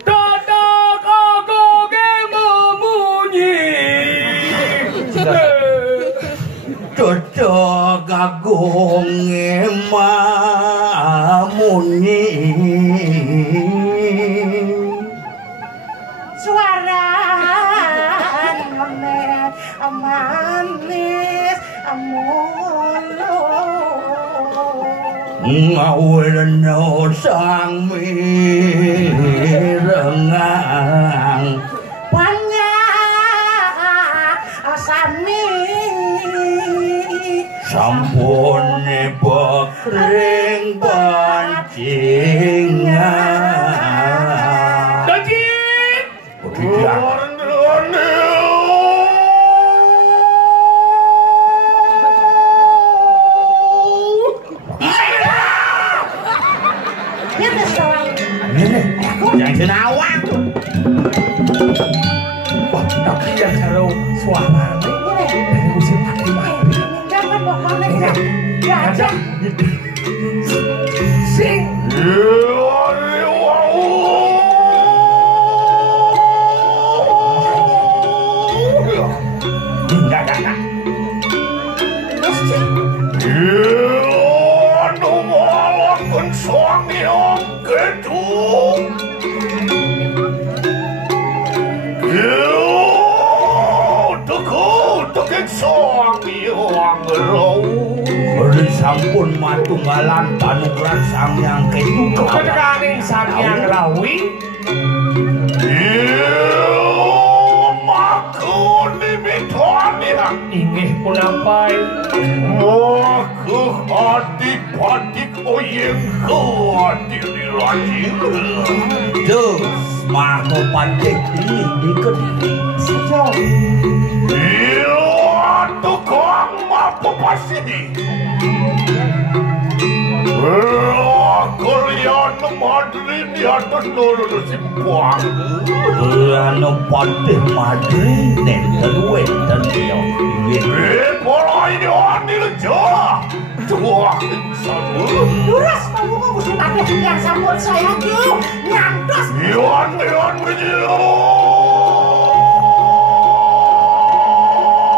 Dadak agoge memunyi. Dadak agoge memunyi. Suara ngomet manis amolo. Ngawelno sang mirengang Banyak sami sampune bekring pancingan. Dajit. Yang senawang. Tapi yang kalau suara dari musim hati mati. Jangan bawa mana ya? Ya aja. Sing. Enggak. Terus sih. Suami om gedung. Tukik suami om gerau. Beri sampun matunggalan panukeran sang yang ketu Keteganing sang yang rawi. Maku dimitoni ingih punampai. Maku adik-adik oyeng ku adik dilajir. Jos maku pandek ini di kediri Sejauh. Tukang mampu pasini. Kalian Madrid di atas nurul simpuang. Anu pandek Madrid dan wetan dia Pola ini adil jah. Tua satu. Duras kamu mau mesti pakai yang sambut saya tuh. Nyantos. Iwan berjilu.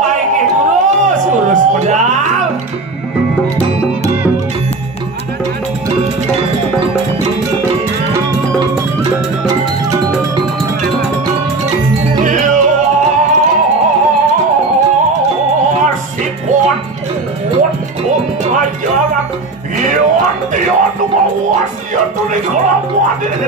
Aing urus pedang. Iwan mau wasiat tuh di kolam ini.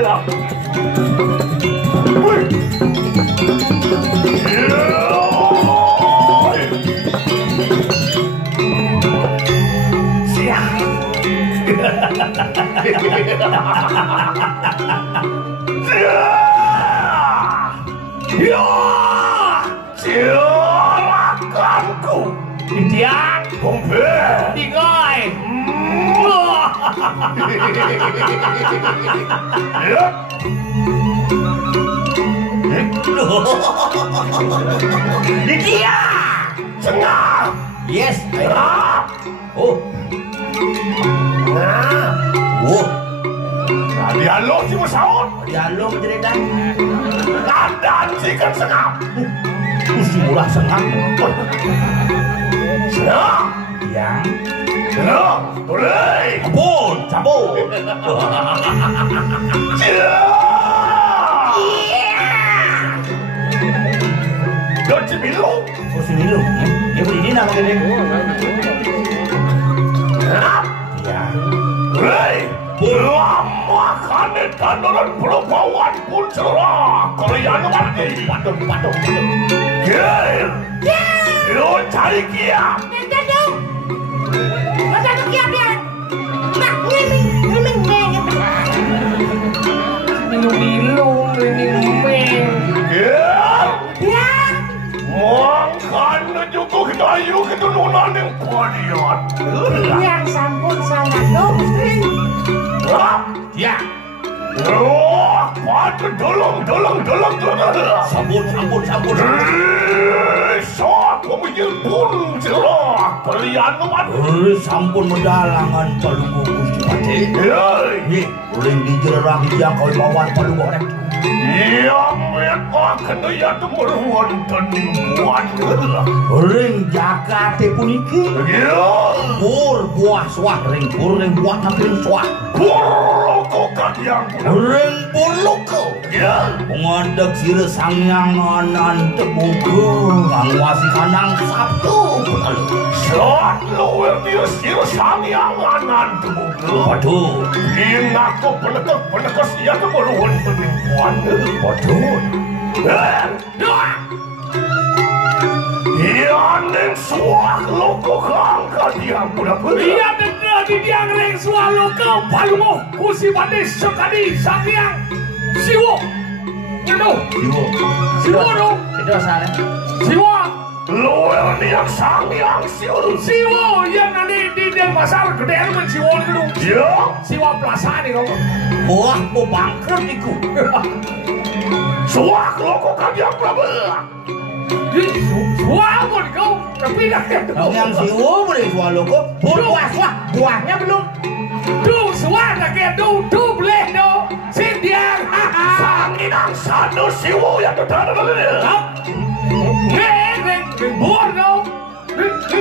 Silakanku Indian Bombe Ingai dia Cengah yes Oh dialog si Musaun dialog cerita Landan si kan sengap mesti murah senang Senang ya Senang boleh cabut Dan si Milu si Milu dia berdiri nama gede Senang ya Hei lama kan tanduran perempuan pun cerah kalian mati patung Gil Lu cari kiam Nanti dong. Masa tuh kiam dia. Nak ngiming. Minum Gil Ya. Mangkan juga kita ayu keturunan yang kualiat Yang sampun sangat dong. ya Patut tolong sabun Sok pun cerah kalian sampun mendalangan palunggu Gusti Pati Hei boleh dijerang dia kau bawa palunggu orang yang mereka kena ya temeruan dan buat ring jaga te puniki pur buah swah ring buah nampin swah Puroko kalian ring puroko pengadek sire sangyanganan tebuku ngawasi kanang sabtu saat luar dia siro sangyanganan tebuku waduh ingat ko penekak siya temeruan penipuan waduh Iyan ng suwak loko kang kadiang pula-pula. Iyan ng kadiang ring suwak loko palumo kusi bandis sekali sakyang siwo. Ano? Siwo no? itu asalnya Siwo. Luwer niyang sangyang siwo. Siwo yang nanti di pasar gede men siwo dulu. Iya. Siwo plaza nih kamu. buah mau bangkrut iku Suah loko kanyang Prabu. Suah pun kau, tapi dah kena. Yang si boleh suah loko. Buahnya belum. Suah tak kena boleh do. Sindian. Sanginang satu siwu yang terdapat lagi. Neng, buah do.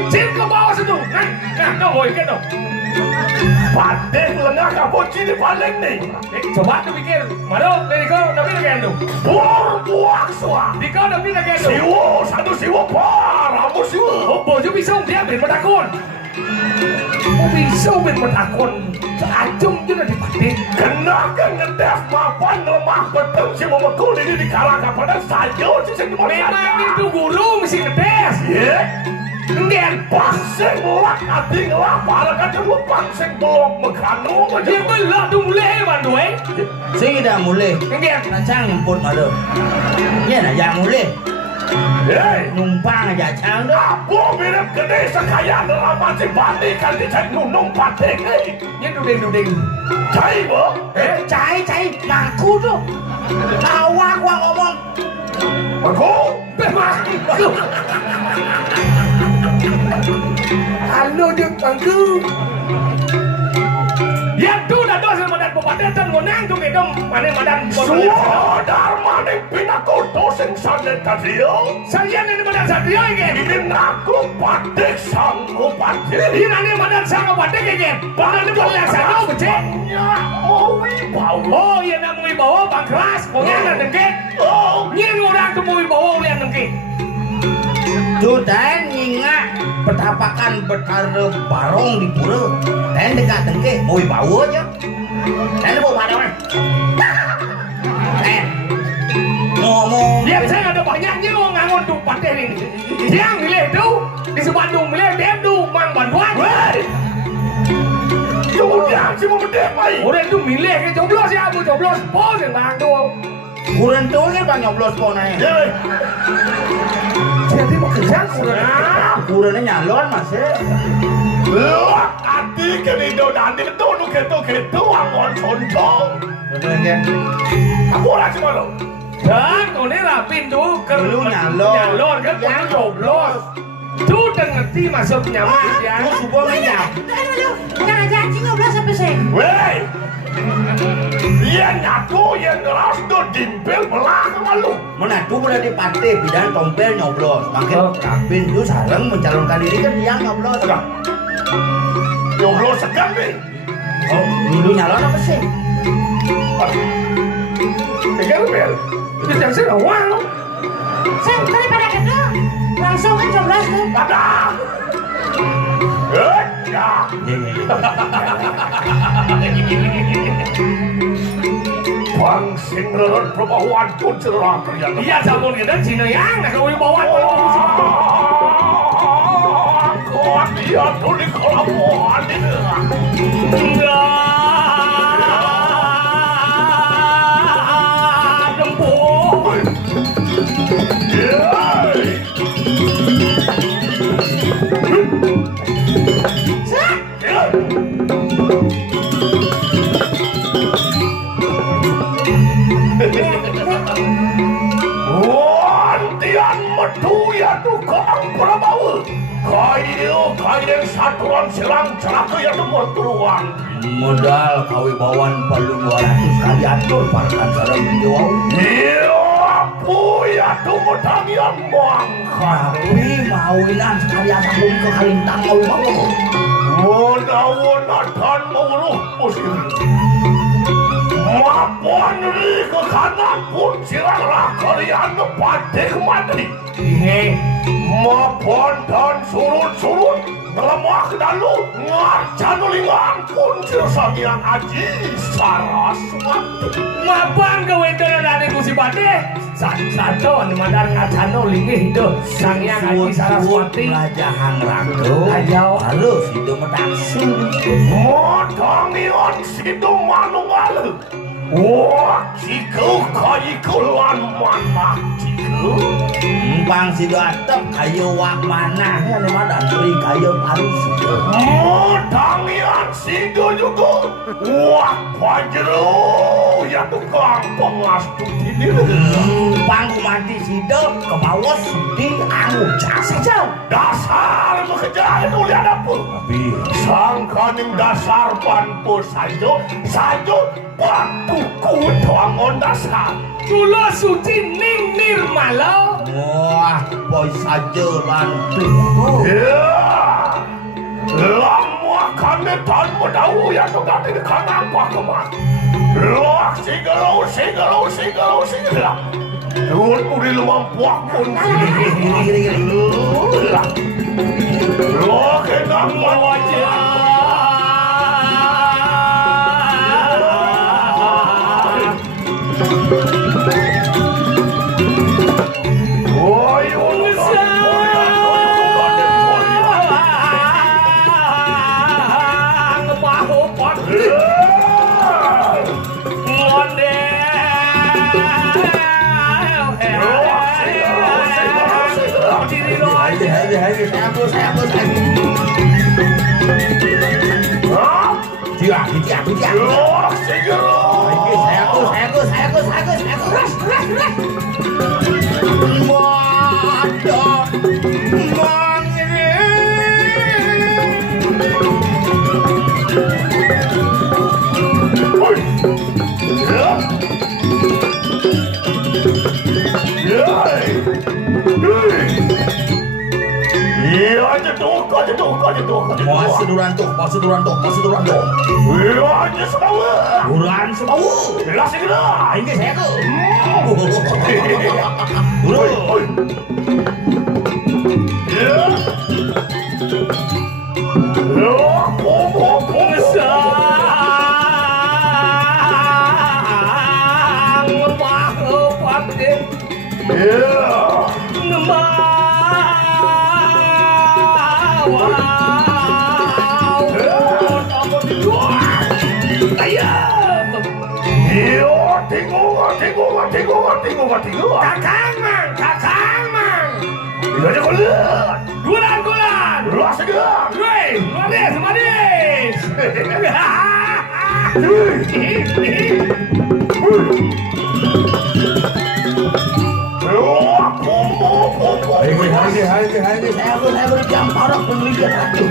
Cip ke bawah situ. Nah, kau boleh kena. Pandai lengah kapot cini paling ni. Coba tu pikir. Mana dari kau tapi nak kena. Buah suah. Di kau tapi nak kena. Siwu, satu siwu parah, rambut siwu. Oh, baju pisau dia ambil metakun. Oh, pisau ambil metakun. Acung je nak dipatik. Kenakan ngetes mapan lemah betul si memekul ini di kalangan pada saja. Memang itu guru mesti ngetes. Ya. Ngen pangseng lak ati ngelak parakan dulu pangseng belum mekanu aja. Dia belak tu mulai bandu eh. Sing dah mulai. Ngen Cang nyemput malu. Ya nak yang mulai. Hei, Numpang aja cang tu. apa mirip gede sekaya dalam masih bandingkan di cek nunung patek eh. Ini duding. Cai bo? Cai ngaku tu. Awak ngomong. Aku? Memang. Halo dia tangku. Yang tu dah dosa madan pepatatan menang tu kedom mana madan Suadar maning pinaku doseng sandet kadrio. Saya ni madan sadrio igen. Ini ngaku patik sanggup patik. Ini ni madan sanggup patik igen. Padan ni boleh sanggup becek. Ya, mau wibawa. Oh, ia nak wibawa bang keras. Pokoknya nak dengkit. Oh, ni orang tu mau wibawa oleh dengkit. Sudah ingat petapakan betara barong di pura. Dan dekat tengke mau bawa je. Dan bawa pada orang. Ngomong. Dia saya ada banyaknya orang ngangon tu paten ini. Yang milih tu di Bandung milih dem tu mang bantuan. Kemudian si mau dem mai. Orang tu milih ke coblos ya, bu coblos pos yang bang tu. Kurang tu kan bang nyoblos pon aja. Jadi mau kerja Kurangnya nyalon mas. Lak ati ke di dodani tu nu ketu angon contoh. Betul kan? Aku orang cuma lo. Dan kau ni rapin tu Lu nyalon kan kau coblos. Tu dah ngerti masuk nyaman ya. Lu subuh minyak. Jangan janji ngoblos sampai saya. Wey. Dia nyaku yang ngeras tu dimpel belakang malu. Mana tu boleh dipati bidang tompel nyoblos. Makin rapin tu sarang mencalonkan diri kan dia nyoblos. Nyoblos segan ni. Oh, lu nyalon apa sih? Tegal bel. Itu yang saya wow. Saya daripada kena langsung kan coblos tu. Ada. Ya. Bangsing relat perbahuan pun cerah kerjaan. Iya, sabun kita Cina yang nak kau bawa kau dia tu di kelabuan ini. Dempul. Wantian metu ya tu kang Prabawa. Kayu satuan selang celaka ya tu berturuan. Modal kawibawan perlu 200 kali atur parkan sarang jauh. Iya, apa ya tu modal yang mangkat. Tapi mawinan sekali asapun ke kalintang mau bawa. Mudah-mudahan mengurus musim. Mapuan ni ke kanan pun siranglah kalian patik mati. Ini mapuan dan surut-surut melemah dalu ngarcan ulingan pun sirsagian aji saraswati. Mapuan ke wedoan dari kusi patik. Satu madan ngarcan ulingi itu sangyang aji saraswati. Rajahan ragu. Ayau halus itu medaksu. Modangian sido manunggal. Wah, ciku lan mana ciku. Empang sido atap kayu wak mana. Ya lima dan beri kayu halus. Modangian sido juga. Wah, pajero ya atuh gampang astu ini. Pangku mati sido ke bawah sudi anu saja. Dasar bekerja itu lihat apa? Tapi Sangkaning dasar panpo saja batuku doangon dasar. Kula suci ning nirmala. wah boy saja lantu. Ya. Lama kane tan medawu ya to gati kenapa keman. Loak sigalo. Tuan uri lumang puakun. Gini. Loak enak wajah. Masih durantuk. Aja sebawa. Duran sebawa. Jelas segera. Ini saya ke. Oi. Ya. Kakang mang. Iya dia kulit. Gulan. Luas segera. Woi, manis. Hai, saya berjam parah penglihat aku.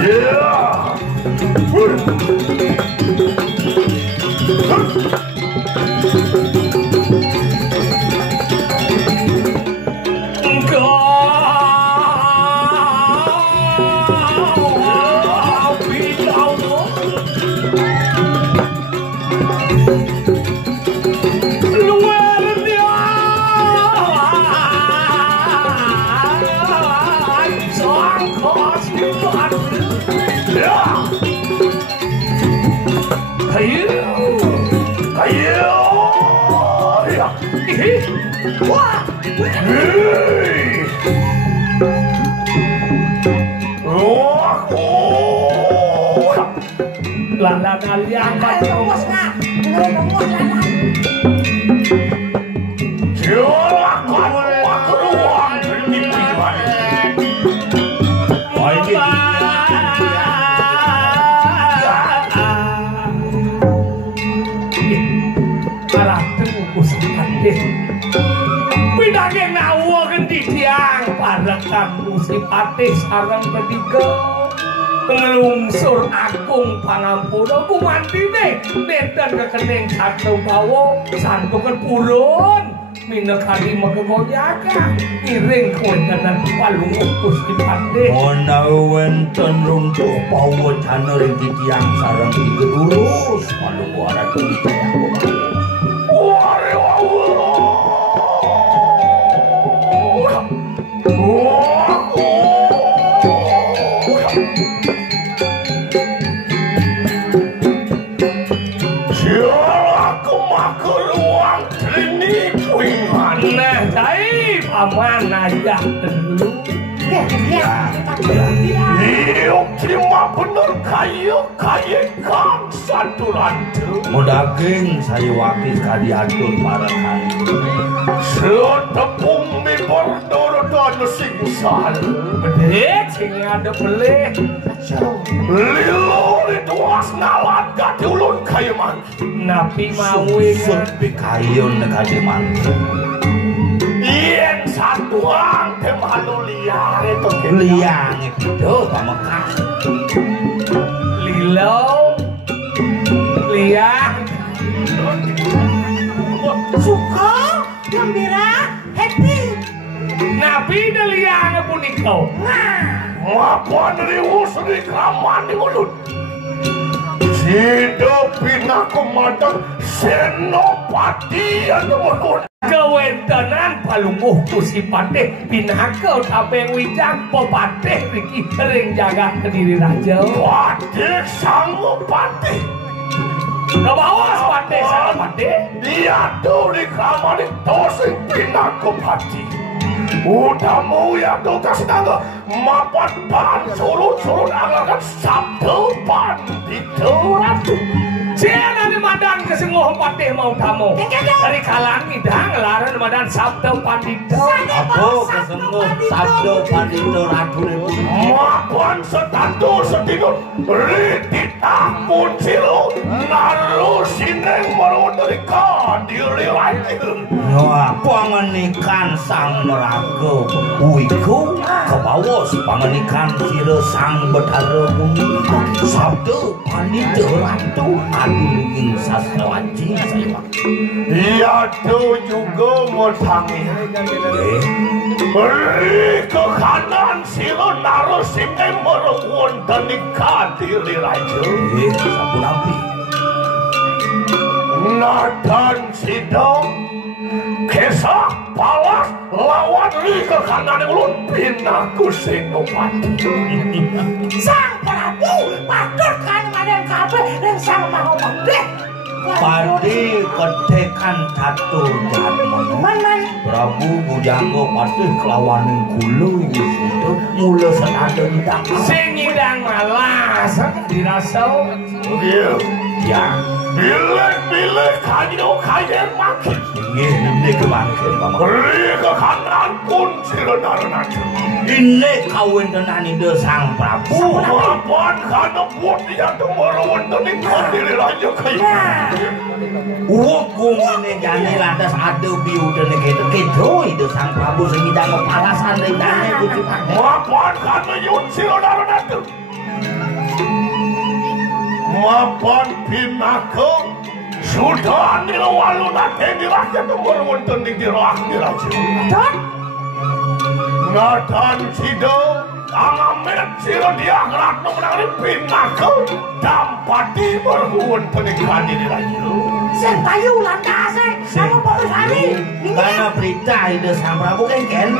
Iya. Lala kalian Bos nggak? Bos lah. aku ruang di pribadi. Pinangin nawa gendi tiang parekan musipate sareng ketiga ngelungsur akung pangampura kumantine nenten kekening satu bawa santukan purun minekani mekegoyaka iring kuwenan palung musipate Wenten runtuh pawon ring titiang sareng digedurus kalau buara titiang aman aja dulu Yuk terima bener kayu kan satu rantu. Mau daging saya wakil kadiatur para kali. Setepung mi bordor dan singsal. Bedek sing ada beleh. Lilo itu asnalat gati ulun kayu mangki. Napi mau Susut bikayun kadi mangku. Ien satuang kemalu liar itu Liang itu pamekas. Lilo liang Suka, gembira, happy. napi de liang punika. Mapan riwus di kraman di mulut. Hidup pinaku madang senopati yang mulut. Kewentenan palungguh tu si patih pinaka tabeng wijang pepatih riki sering jaga kediri raja. Patih sanggup patih. Ke bawah patih sang patih. Dia tuh di kamar itu sing pinaku patih. Udah mau ya tuh kasih tangga mapan pan surut anggakan sabtu pan itu ratu. Siapa di madan kesenguh patih mau tamu dari kalang idang laran madan sabtu pandito. Aku kesenguh sabdo pandito ratu Mapan setatu setidut ritita muncil nalu sineng merudri kadiri lain. Wah, pangenikan sang neraga wiku kebawas pangenikan sira sang Bathara Muni sabda pandita ratu adilinging sastrawaji saya. Ia tuh juga mau tangi. Beri ke kanan sila naruh sineng meruun dan kadiri raja. Sabu nabi. Nadan sidang kesah palas lawan li ke kanan ulun pinaku senopati. Sang Prabu, matur kan madan kabeh dan sang mau mendeh. Padi ketekan catur jadmono. Man. Prabu Bujangga padi kelawaning kula iki sinten mula senada ndak. Sing idang malas dirasau. Iya. Ya, Bilek kayu makin. ini kemangkin Paman. Beri ke kanan pun sila naruh. Ini kawin tenan ide sang Prabu. Mapan kana buat dia tuh meruun dan kadiri raja kayu. Hukum ini jane lantas ada biudene gitu ide sang Prabu sing idang kepalasan rendane kudu pakai. Mapan kana yun sila naruh. Mapan pinaka sudah nilawalu natin di rakyat meruun dan dirah di raja. Nadan sido angamet sila dia gerak menangani pinaka dampati meruun dan di raja. Sing kayu landase, kamu baru hari. Karena berita ide sang Prabu kengken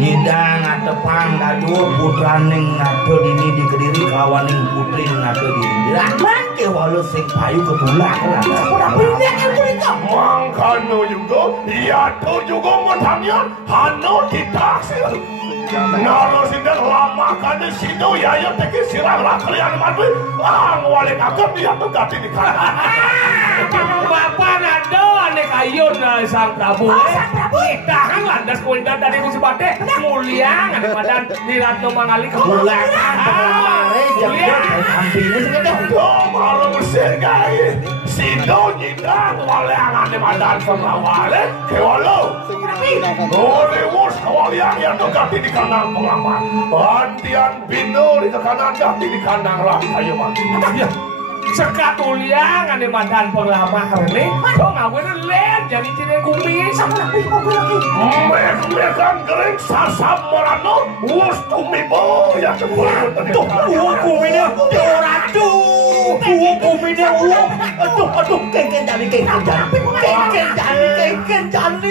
nyidang atepang kadu putraning ngado dini di Kediri kawaning putri ngado di Rahman ke walau sing payu ketulak lah. Udah pindah yang berita. Mangkano juga, ia tuh juga matanya hano ditaksir. Nalo sindan lama kan di situ ya ya teki sirang lah kalian mati. Ngwalik akan dia tuh ganti di kanan. Bapak nado ane kayun sang Prabu. Tahan landas kuindan dari Gusti Patih mulia ngade badan di Ratno Mangali Ketulak pengelamare mulia. ampine sing itu. Tuh malu mesir gaya. Situ nyidang wale angan di badan pengawale. Kewalo. Ngorewus kawalian yang tuh ganti di kanan pengaman. Hatian bino di kanan ganti di kanan lah kayu mati. Ya. Sekatuliang ane mandan penglama ini kok ngawin len jadi ciri kumis Mek-mekan gering sasam morano wus tumibo ya sebelum tentu Hukumine ratu. Hukumine aduh kengken jani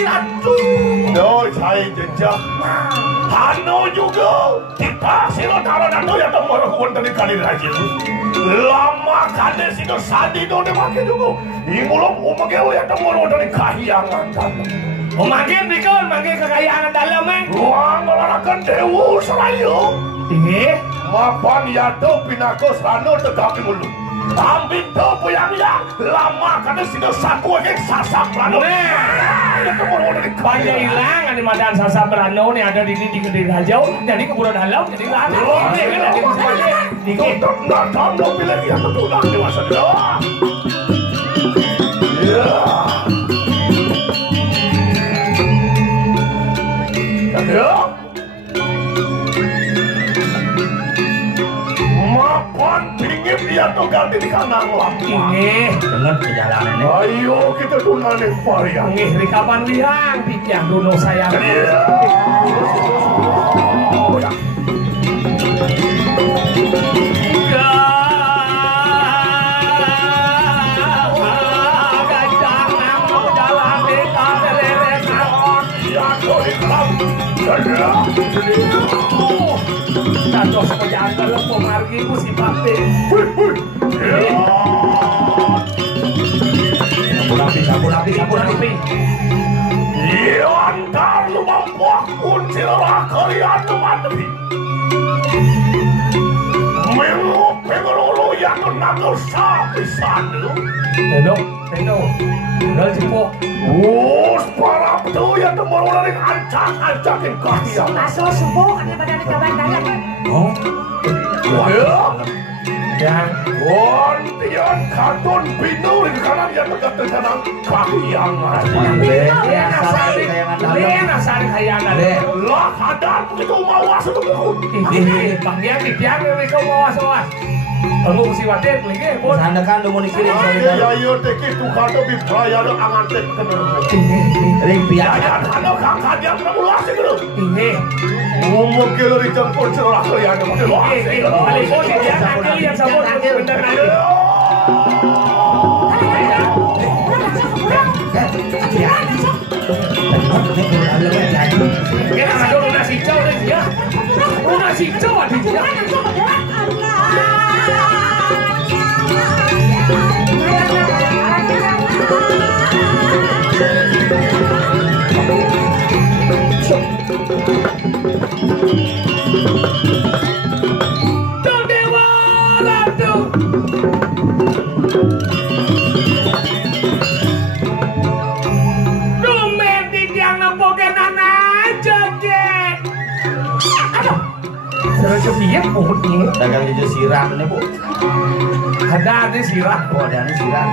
ratu. No saya jejak Hano juga kita sila taranano ya temorokun tadi kali rajin lama kade sino sadi do de make juga ingulok umagew ya temorokun tadi kahiyangan kan Manggil pikun, manggil kekayaan dalam Wah, ngelarakan dewu serayu. Ini Mapan yado pinako sano tegapi mulu. Ambil to puyang-yang lama kada sida saku yang sasak rano. Itu mau di Banyak hilang ada madan sasa berano nih ada di Kediri Rajau jadi keburu dalam jadi lana. Tutup nadam lo pilih yang ketulang dewasa doa. Ya. Ya. Mapan pingin dia tuh ganti di kandang lama. Ini Dengar perjalanannya. Ayo kita tunane varian. ini di kapan liang pikian dulu sayang. Ya. Tato sepejaan kalau pemargi ku si Pate. Sampun api. Iwan kalau mampuak kuncil kalian teman-teman. Mengu pengelulu yang menanggal sapi sanu. Tendok. Udah cepok. Para tuh yang teman-teman yang ancak-ancakin kaki. Masuk subuh kan pada kawan dalam. Oh. Dan Kontian kanton binur di kanan yang tegak di kanan kaki yang asal kayangan. lah kadang begitu mawas itu berikut. Ini panggil pikian mereka mawas. Kamu mesti wadah lagi pun. Anda kan lu mau dikirim Ayo teki tukar tu bibraya do angan tek kenal. ring biaya. Ayat ada kakak yang bermulasi gitu. Ini Ngomong kilo di campur cerah kalian yang bermulasi. balik pun dia kaki yang sabun bener ada. Kita ada lunas hijau deh dia. Lunas hijau ada dia. Dewa Ratu. Romantis yang ngepoken anak joget. Terus dia putih. Dagang di sirah nih, Bu. Ada sirah. Oh, ada nih sirah.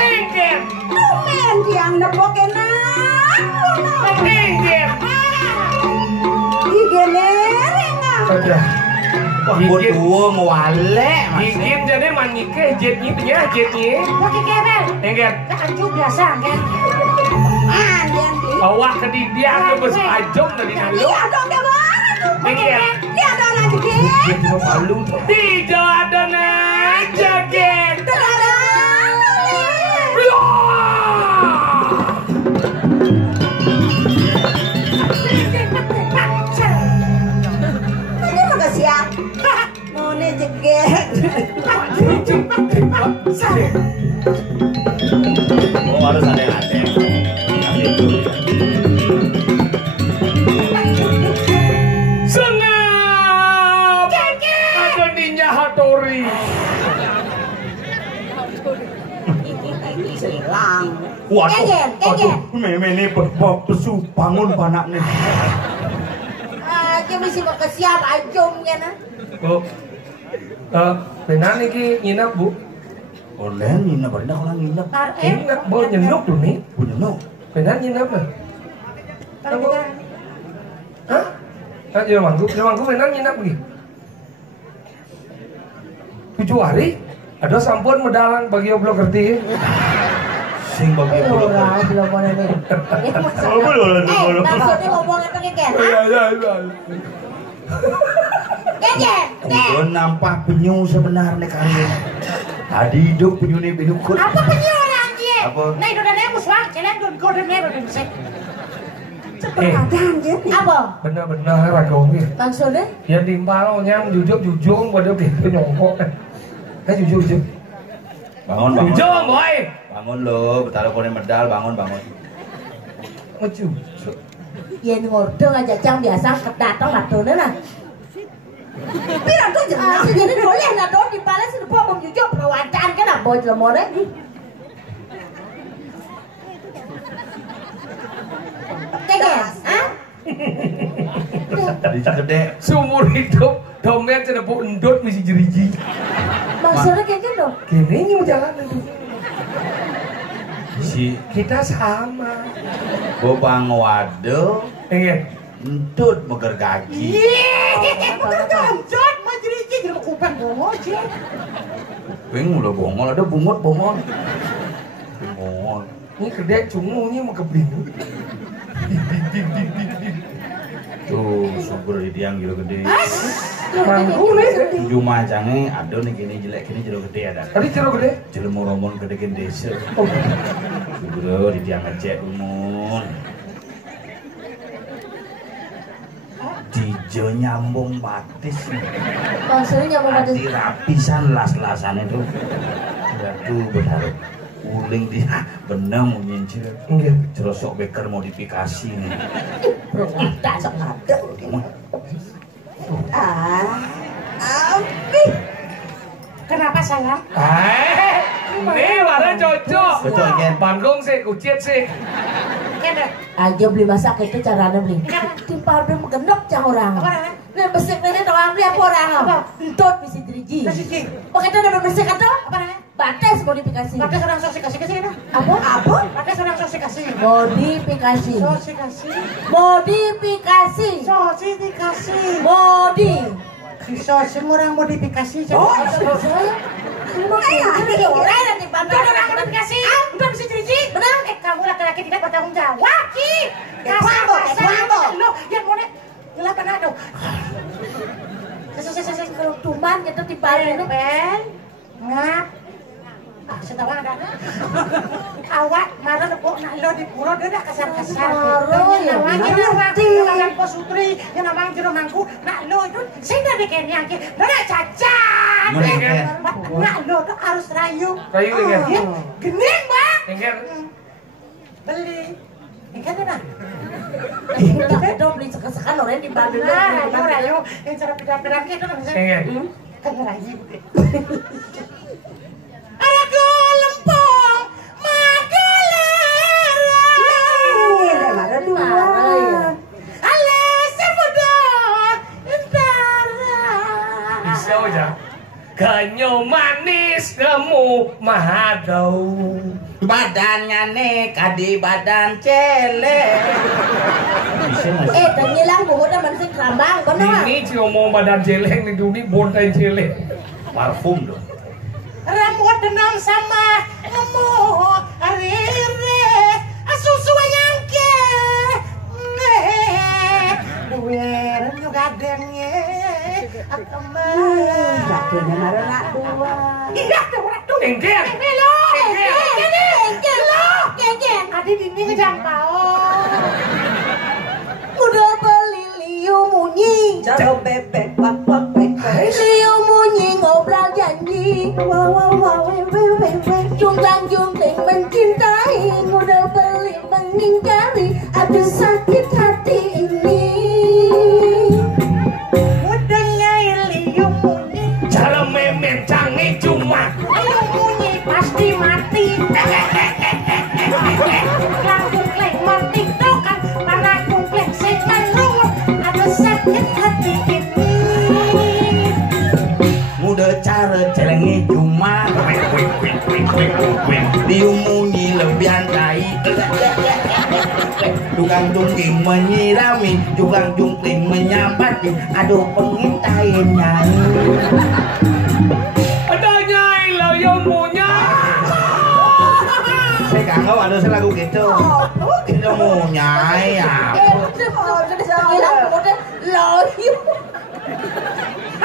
Engger. Tumen yang nepoken aku. Engger. Sudah. Wah, Gigit. tua ngewale. Gigit jadi manikeh jetnya dia jetnya. Pakai kebel. Engger. Kan biasa kan. Awak ke dia ke ajong dari nalu. Engger. Dia ada lagi. Dia cuma palu. Tidak ada nak joget. Oh, harus ada yang ada. Sengap. Ada ninja Hattori. Waduh, meme ini besu bangun panak nih. Dia mesti pakai siap ajom kan. Oh. Benar nih nginap bu. Oleh nginep, ada orang nginep. Nginap bu nyenuk tuh nih. Punya no. Benar nginap lah. Hah? Jangan mangku benar nginap nih. 7 hari. Ada sampun medalang bagi oblok ngerti. Sing bagi pulau. Belum boleh nih. Maksudnya ngomongin pakai kan? Gue nampak penyu sebenarnya kalian. Tadi hidup penyu nih hidup kut. Apa penyu anjir? Apa? Nah itu dan aku suang jalan don golden never don sek. Apa? Benar-benar ragongnya. Maksudnya? Ya timpal nyam jujur pada pintu nyongkok. Jujur. Bangun. Jujur boy. Bangun lo, betara kone medal, bangun. Maju. Yen ngordeng aja jam biasa kedatang matone lah. Pirang tuh jelas jadi boleh na do di pales di bom jujur perawatan kan apa lemone. Keges, ha? Tadi gede. Seumur hidup domen cenepuk endut misi jeriji. Maksudnya kayak gitu. Gini mau jalan itu. Si Kita sama. Bopang wado Enggak. entut meger gagi. Bukan gamjot mah jeriji jadi kupang bongo sih. Bing udah bongol, ada bungut bongol. Bongol. Ini kedek cungunya mau kebingung. Tuh, super di tiang gila gede. Manggu nih. Tujuh macangnya ada nih gini jelek, gini jero gede ada. Tadi ceruk gede. Jero mau romon gede desa. Oh. Bro, di tiang ngecek umum. Dijo nyambung batis. Maksudnya nyambung batis. Adi rapisan las-lasan itu. Aduh, benar. Uling di benang mau nyincir. Enggak. Cerosok beker modifikasi nih. Tak sok ada. Abi. Kenapa sayang? Ini warna cocok. Betul, Ken. Bandung sih, kucit sih. Aja beli masak itu caranya beli. Timpal beli genep cang orang. Nih besik ini doang beli apa orang? Entut misi driji. Pakai itu udah besik atau? Batas modifikasi. Batas orang sosifikasi ke sini. Apa? Batas orang sosifikasi. Modifikasi. Sosifikasi. Modifikasi. Sosifikasi. Modi. Bisa semua orang modifikasi. Oh, orang nanti bantu orang modifikasi. Udah bisa driji. Benar? Kamu laki-laki tidak bertanggung jawab, Ki. Kasar lo yang mau nek gelap aduh. Kalau tuman kita tiparin Pen. Ngap. Saya tahu ada. Awak marah kok nak lo di pura dia dah kasar-kasar. Namanya Yang Posutri, yang namanya Jero Mangku, nak lo itu saya dah bikin yang ke, lo nak cacat. Nak lo tuh harus rayu. Rayu enggak? Gening bang. Enggak. Beli. Enggak dah. Kita beli sekan orang di Bandung. Rayu, yang cara pindah-pindah gitu kan. Enggak. Kan rayu. Aku lempong Magelang. Alas semudon Intara. Bisa aja. Ganyo manis nemu mahadau. Badannya nek adi badan celek. Dan ngilang buhutnya manusia kerambang, bener? Ini cuma mau badan jelek nih dunia bontai jelek. Parfum dong. Rambut denam sama nemu arire susu yang ke duwer juga denge akemah Lakinya marah nak dua. iya tuh tuh Engger. lo adi dini ngejampau Udah beli liu munyi, jauh bebek bak bek. Liu munyi ngobrol janji, wah junglang mencintai, udah beli mengingkari, aduh sakit hati ini. mudahnya liu munyi Cara memen canggih cuma. liu munyi pasti mati langsung klek mati tuh kan para kumplek setan rungut aduh sakit hati ini Muda cara celengi cuma diumungi lebihan tai. Tukang tungking menyirami, tukang jungkling menyambati. Aduh pengintain nyanyi. Ada nyai lah yang punya. Saya kangen ada saya lagu gitu. Kita mau nyai ya. Ngilang buhutnya loyo.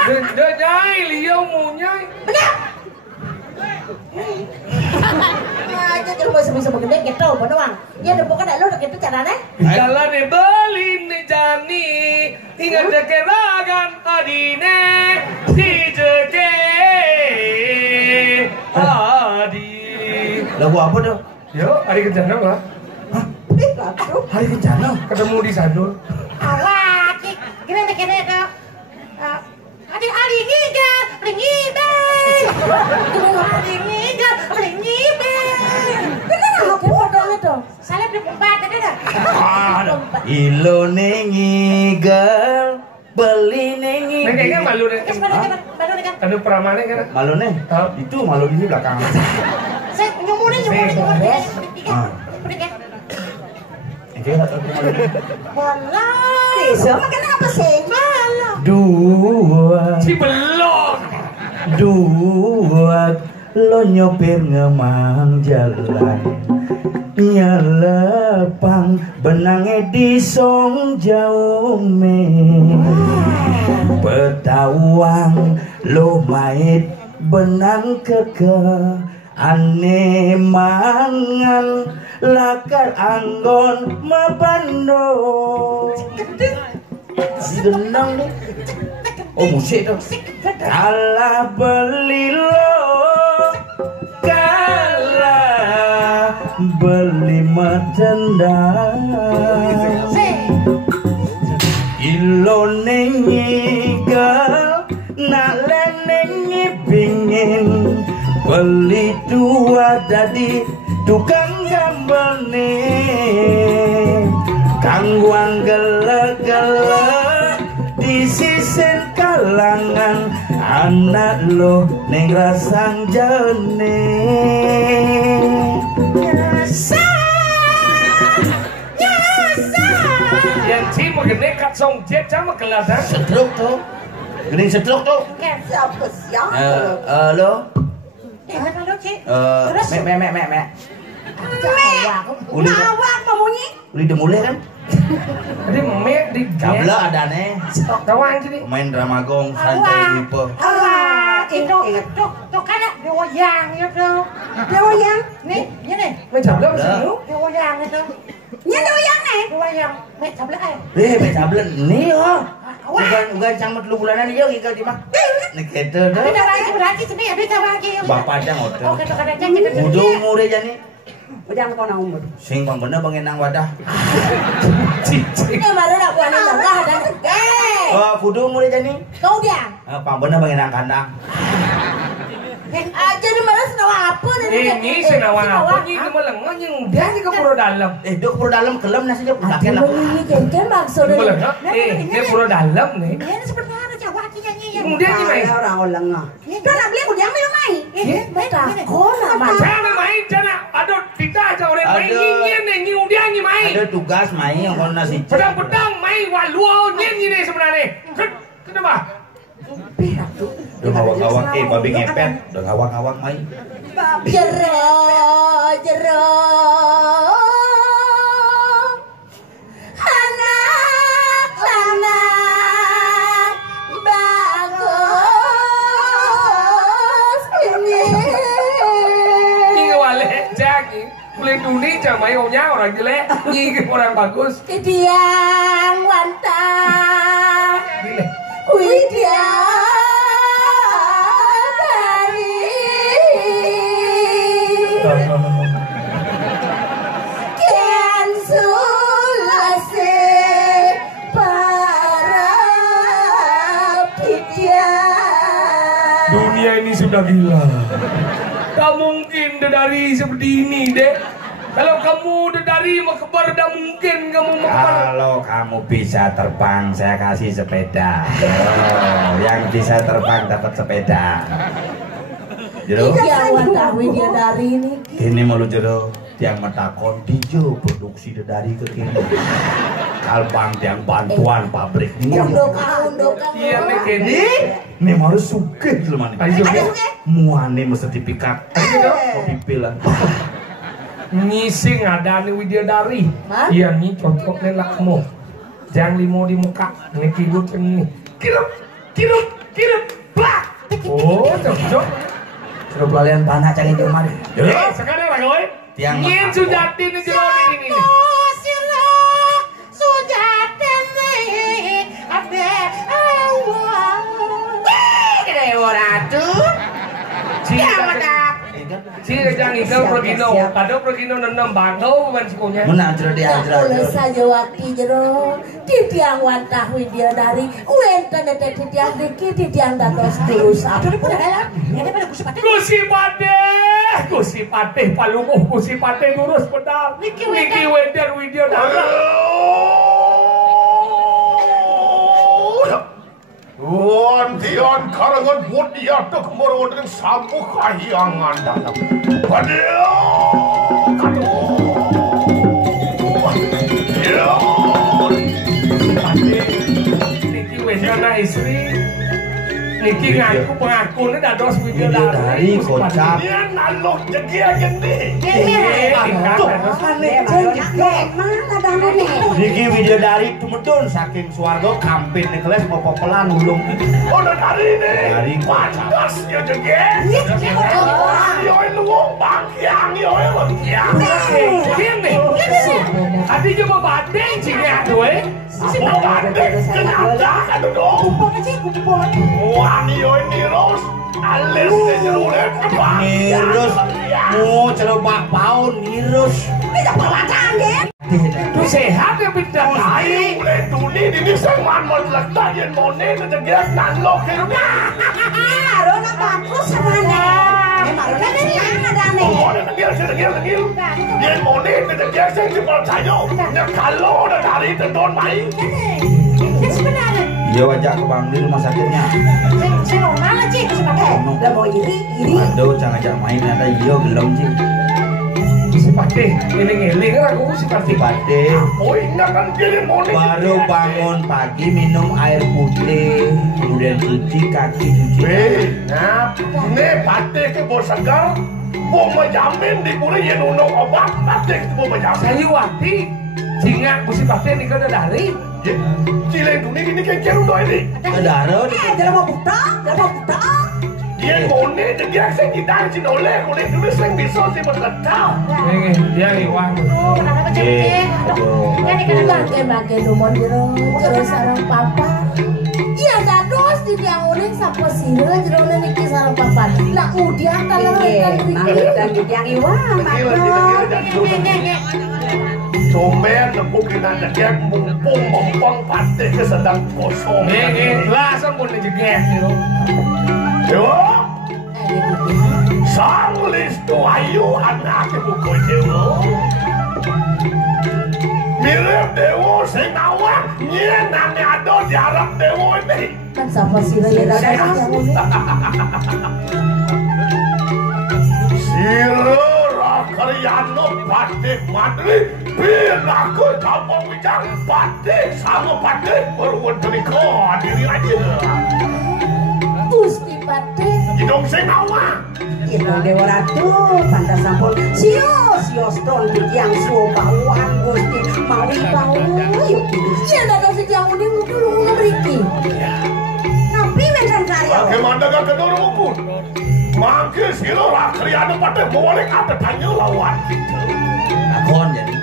Ada nyai liau punya. Aja kalau masih bisa begede gitu, bener? Ya udah pokoknya lo udah gitu caranya. Jalan nih beli nih jani, ingat dekeragan adine di jeke adi. Lagu apa tuh? Yo, hari kencana lah. Hah? Hari kencana? Ketemu di Sanur. Awak, gini tuh. Hari ngigal, ngibel. Hari ngigal, ngibel. Bener apa modalnya tuh? Salah di pembat ada dah. Ilo ngigal, beli Nih kayaknya malu nih. Baru nih kan. Anu pramane kan. Malu nih? Itu malu di belakang. Saya nyumurin. Walah. Sama kenapa sih? Malah. Dua. Si belum. Dua. Lo nyopir ngemang jalan. Nyalepang benangnya di song jauh me. Petawang lo mait benang keke. Ane mangan lakar anggon mapando. Genang nih. Oh musik tuh. Kalah beli lo, kalah beli matendang. Ilo nengigal, nak nengi pingin. Beli dua dadi tukang gambar nih, kangguang gele-gele di sisen kalangan anak lo neng rasang jane. Nyasa. Yang si mau gede kat song jet sama kelas ha. Setruk tuh, gini setruk tuh. Siapa? Lo, Halo, Cik. me. Awak mamunya. Uli demule kan? Jadi mek di Kabla ada nih. Tawang sini. Main dramagong santai gitu. Awak itu kan dewoyang itu. Dewoyang. Nih, ini. Mek jabla sini. Dewoyang itu. Nya dewoyang nih. Dewoyang. Mek sabla ai. Mek sabla nih oh. Ugan camat lu bulanan dia gigal di mah. Nih gitu dah. Ada lagi sini ada lagi. Bapak aja ngotot. Oke, tuh kada janji kan. Udah umur aja nih. Udah kau na umur. Sing pang bener banginang wadah. Cicing. Ini baru nak buat lah dan. Oh, kudu umur aja nih. Kau dia. Pang bener banginang kandang. Aja di mana senawa apa nih? Ini senawan apa ni cuma lengan yang udah ni ke pura dalam. Dok pura dalam kelam nasi dia pakai lah. Ini kan maksudnya. Cuma lengan. Ni pura dalam ni. Ini seperti mana Jawa nyanyi yang. Kemudian ni main. Orang lengah. Itu nak beli kuda main. Beta. Kau nak main. Jangan main jangan. Aduh kita aja orang main nyinyir ni udah ni main. Ada tugas main yang kau nasi. Pedang main waluau nyinyir ni sebenarnya. Kenapa? Udah ngawak-ngawak babi ngepet. Udah ngawak-ngawak main. Jero. Anak bagus ini. Ini wale jagi. Boleh dunia jangan main orang jelek. Ini orang bagus. Kediang wantah. Widya. Dunia ini sudah gila. Tak mungkin dari seperti ini, Dek. Kalau kamu dari Mekbar, tak mungkin kamu Mekbar. Kalau kamu bisa terbang, saya kasih sepeda. Oh, yang bisa terbang dapat sepeda. Jero. Iya, wantawi dia dari ini. Ini malu jero. Tiang metakon dijo produksi dari kekini. Kalbang tiang bantuan pabrik ini. Undok. Iya, Mek. Ini harus suke teman. Ayo, Muane mesti sertifikat. Pipilan. Nyising ada nih Widyadari. Iya nih cocoknya lakmu. Jangan limo di muka. Ini kirut ini. Kirut. Bak. Oh cocok. Sudah kalian panah cari di rumah deh. Sekarang lah kau. Tiang Nyin Sujati nih jeroan ini. Sujati nih. Abe awal. Kira orang tuh. Siapa dah? Si kejang ikan pergino, kadang pergino nenem bangau bukan sikunya. Menajro di ajro. Oleh saja waktu jero, titiang wantah video dari, wenten ada titiang dikit, titiang datos terus. Aduh, udah lah. Ini pada Gusi Patih palunguh, Gusi Patih lurus pedal. Niki Wender video darah. Wantian karangan buat dia tuh kemarin dengan sapu kahiangan dalam. Padahal, Niki Wender na istri. Niki ngaku pengakuannya dados video dari kocak. Dia nalok jegia gini. Niki video dari tumedun saking swarga kampin nih keles mau popelan ulung. Udah dari nih. Dari panas ya jegia. Yoi luang bangkiang yoi bangkiang. Gini. Tadi cuma badeng sini aduh. Mau badeng kenapa kan dong? Wah yoi nirus. Alis sejerulet. Nirus. Mau cerobak paun nirus. Bisa perwacaan deh. Itu sehat ya bintang lain. Boleh tuni ini seman meletak yang monet jegia nalok ini. Rona bagus semuanya. Rona dari mana dane? Monet tegil. Dia monet jegia saya cuma sayo. Ya kalau udah dari tendon main. Ini sebenarnya. Iya wajah ke Bang di rumah sakitnya. Saya mau mana sih? Sebagai. Lah mau iri. Aduh, jangan ajak main ada iya gelom sih. Si Patih, ini ngeling kan aku si Patih. Pade Oh ingat kan dia monet. baru bangun pagi minum air putih, kemudian cuci kaki, Nah, nih pate ke bos segar. Mau menjamin di pura yang nunuk obat pate ke bos menjamin. Saya waktu singa si Patih ini kan dari. Cileng ini kayak udah ini. Saudara, Jangan mau buta. Dia monet dia saya kita cinoleh kulit dulu saya bisa sih berkata. Dia iwang. Kenapa cewek? Ini kan Bagi numon jero, jero sarang papa. Iya dados di tiang uling sapa sira jero niki sarang papa. Lah udian talaretan dan yang iwang, Comen nebukin aja dia mumpung mumpung pate ke sedang kosong. Langsung pun dijeget gitu. Yo, sang listu ayu anak ibu kocewo. Mirip dewo sing awak nyenane ado diarap dewo ini. kan sapa sira ya dados tiang uling. Siro Rakariano Batik Madri Pinaku Kampung Wijang Batik sama Batik berwuan berikut diri aja. Gusti Patih. Hidung sing awak. Itu Dewa Ratu, pantas sampun sio stone di tiang suo bawang Gusti mawi bau yuk. Iya dados di tiang uling dulu ngriki. Tapi wenten karya. Bagaimana gak kedua rukun? Mangke silo Rakariano Batik boleh ada tanya lawan kita. akon jadi.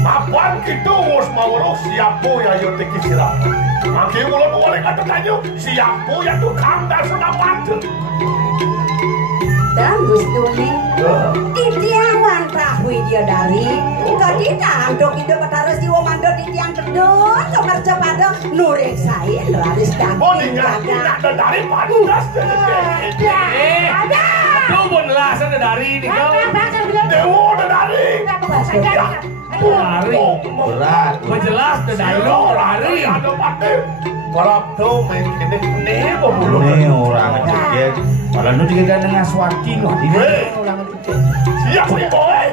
Apaan kita harus mau siapa ya yuk teki sirah. Mangke ulang boleh ada tanya siapa yang tukang dan sudah padu. Dan Gusti di tiang wantah widya dari kadina andok ide batares di womando di tiang kedon coba pada nurek saya laris Oh daging tidak ada dari panas. ada Tuh pun lah sana dari ini kau. Dewa ada dari. Lari. Berat. Menjelas dari lu lari. Ada pate. Kalau tuh main ini bulu. Nih orang ngejek. Padahal nu juga dengan swati loh. Siap nih boy.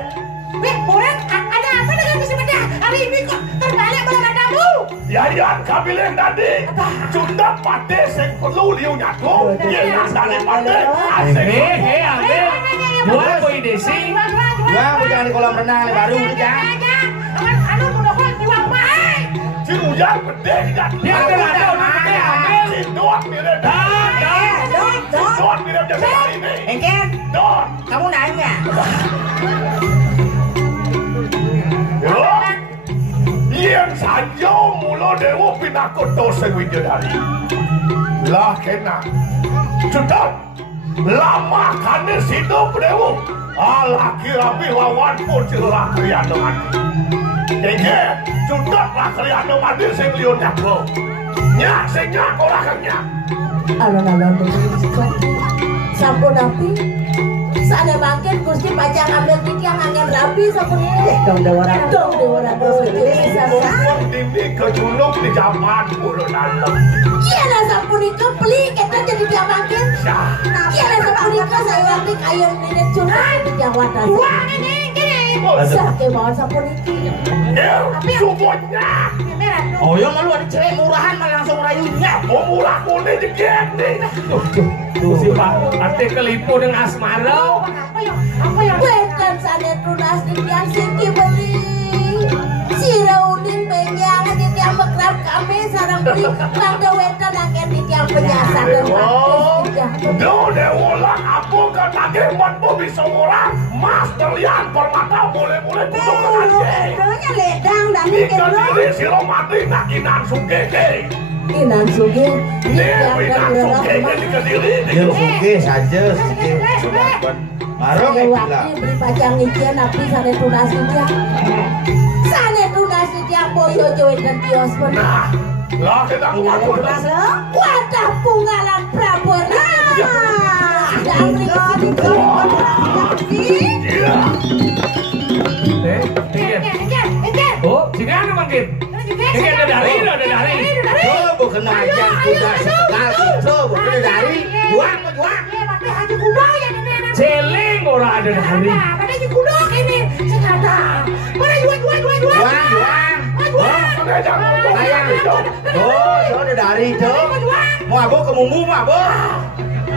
boleh ada apa dengan Gusti Patih hari ini kok terbalik baladamu Ya kabilen tadi. Sudah pate sing perlu liu nyatu. Ya dari pate. Asik. Ambil. Dua koi desi. Gua jangan di kolam renang nih baru ya. anu udah kok diwa bae Si hujan gede kan. Dia ada ambil. Si dot mirip. Dot mirip jasa hari ini. Engken Dot. kamu nanya Yang saja mula dewa pinakut dosa widya dari. Lah kena. Sudah. lama kan hidup dewu laki rapi lawan pun celah kriano mati jadi judat lah kriano mati sing liun nyago nyak sing nyak orang kan nyak alon-alon sampun api sana makin Gusti pajang ambil yang angin rapi sampun dong dewaran ini kejuluk di zaman urun dalam iya lah sampun itu beli kita jadi dia makin iya lah sampun itu saya waktu kayu ini curang di Jawa Tengah Wah, ini sakit banget sampun itu semuanya Oh ya malu ada cewek murahan malah langsung rayunya. Oh murah kuning jegek nih. Tuh si Pak, ate kelipu dengan asmara. Apa yang bukan sana tunas di yang siki beli si Raudin penyangan di tiang bekrap kami sarang beli langda wetan akan di tiang penyasar dan Duh dewolah aku kan lagi mau bisa murah mas terlihat permata boleh-boleh duduk ke anjing Doanya ledang dan ikan diri si romati nak inan sugege Inan suge inan sugege di kediri Dia suge saja sedikit sudah marah saya waktu beli pajang ikan api sana tunas dia sana tunas dia boyo join dan kios pun nah lah kita ngomong wadah pungalan Prabona dan Oh, sini ada makin. Ini ada dari. Coba kena ajang kuda sekal coba kena dari juang. Haji kuda ya ini. Celing orang ada dari. Pada haji kuda ini sekarang. Mana juang. Oh, ada dari mau abo ke mumbu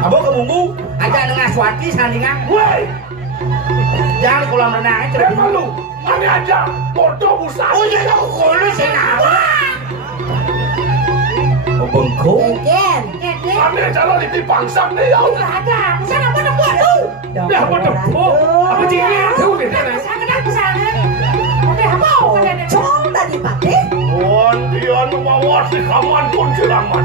abo ke mumbu aja dengan swati sandingan woi jangan kolam renang cerita lu mana aja bodoh busa oh iya aku kolu senawa oh bengkok Ken mana jalan di pangsam nih ya Ada. Sana mana buat tu? Dah bodoh. Apa ciri itu gitu. Kesana. Oke, apa? Cong tadi pakai dia membawa si kaman pun selamat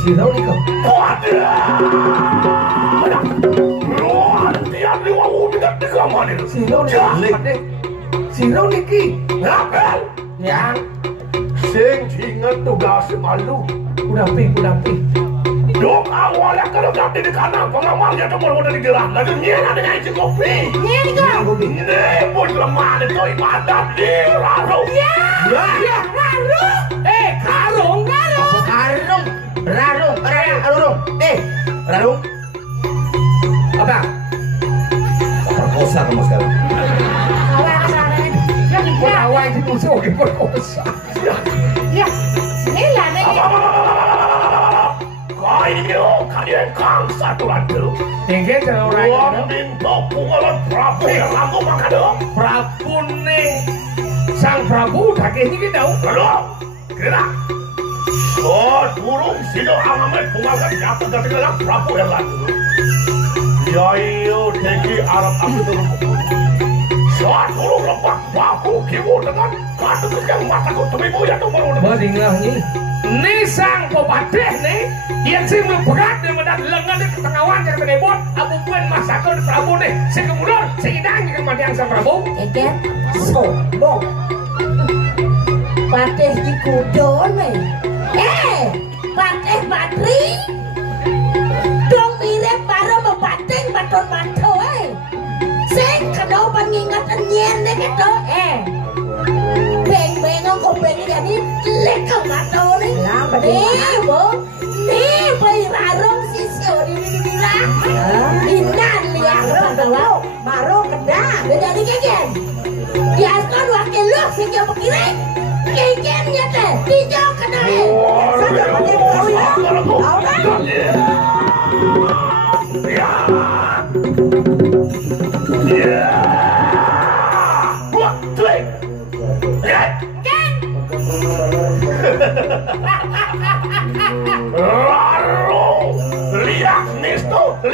Si Raudi kau. Dia diwawu dengan di kaman itu Si Raudi ki. ngapel yang sing ingat tugas malu Udah pi. dok awalnya kalau ganti di kanan pengamalnya cuma udah digerak lagi nyena dengan isi kopi ini pun lemah itu ibadat di Raro Karung. Rarung apa perkosa kamu sekarang Awal itu musuh ke perkosa. Ya, ini lah nih. Kalian kang satu randu Tinggal cara orang minta pungalan Prabu yang laku makan Prabu nih. Sang Prabu kakeknya kita tahu. lalu kira turun sini amamet pungalan nyata dari dalam Prabu yang laku ya iyo teki Arab aku turun turun lepak baku kibu dengan kata yang mataku tumimu ya tuh baru Badinglah ni. Ni sang pebatih ni. Yang sing berat dia mendat lengan di ketengawan yang menebot. Abu pun masakan Prabu ni. Si kemudian si idang yang matiang sang Prabu. Ken sombong patih di kudo nih patih patri dong mirip baru mepating baton manto sing kedau pengingatan nyen deh gitu beng-bengong kopeng jadi lekang manto nih nih bayi rarong sisyo di lah inan liang baru kedang jadi keken diaskan wakil lu sehingga berkiring kekennya teh hijau kedai saja pada kau ya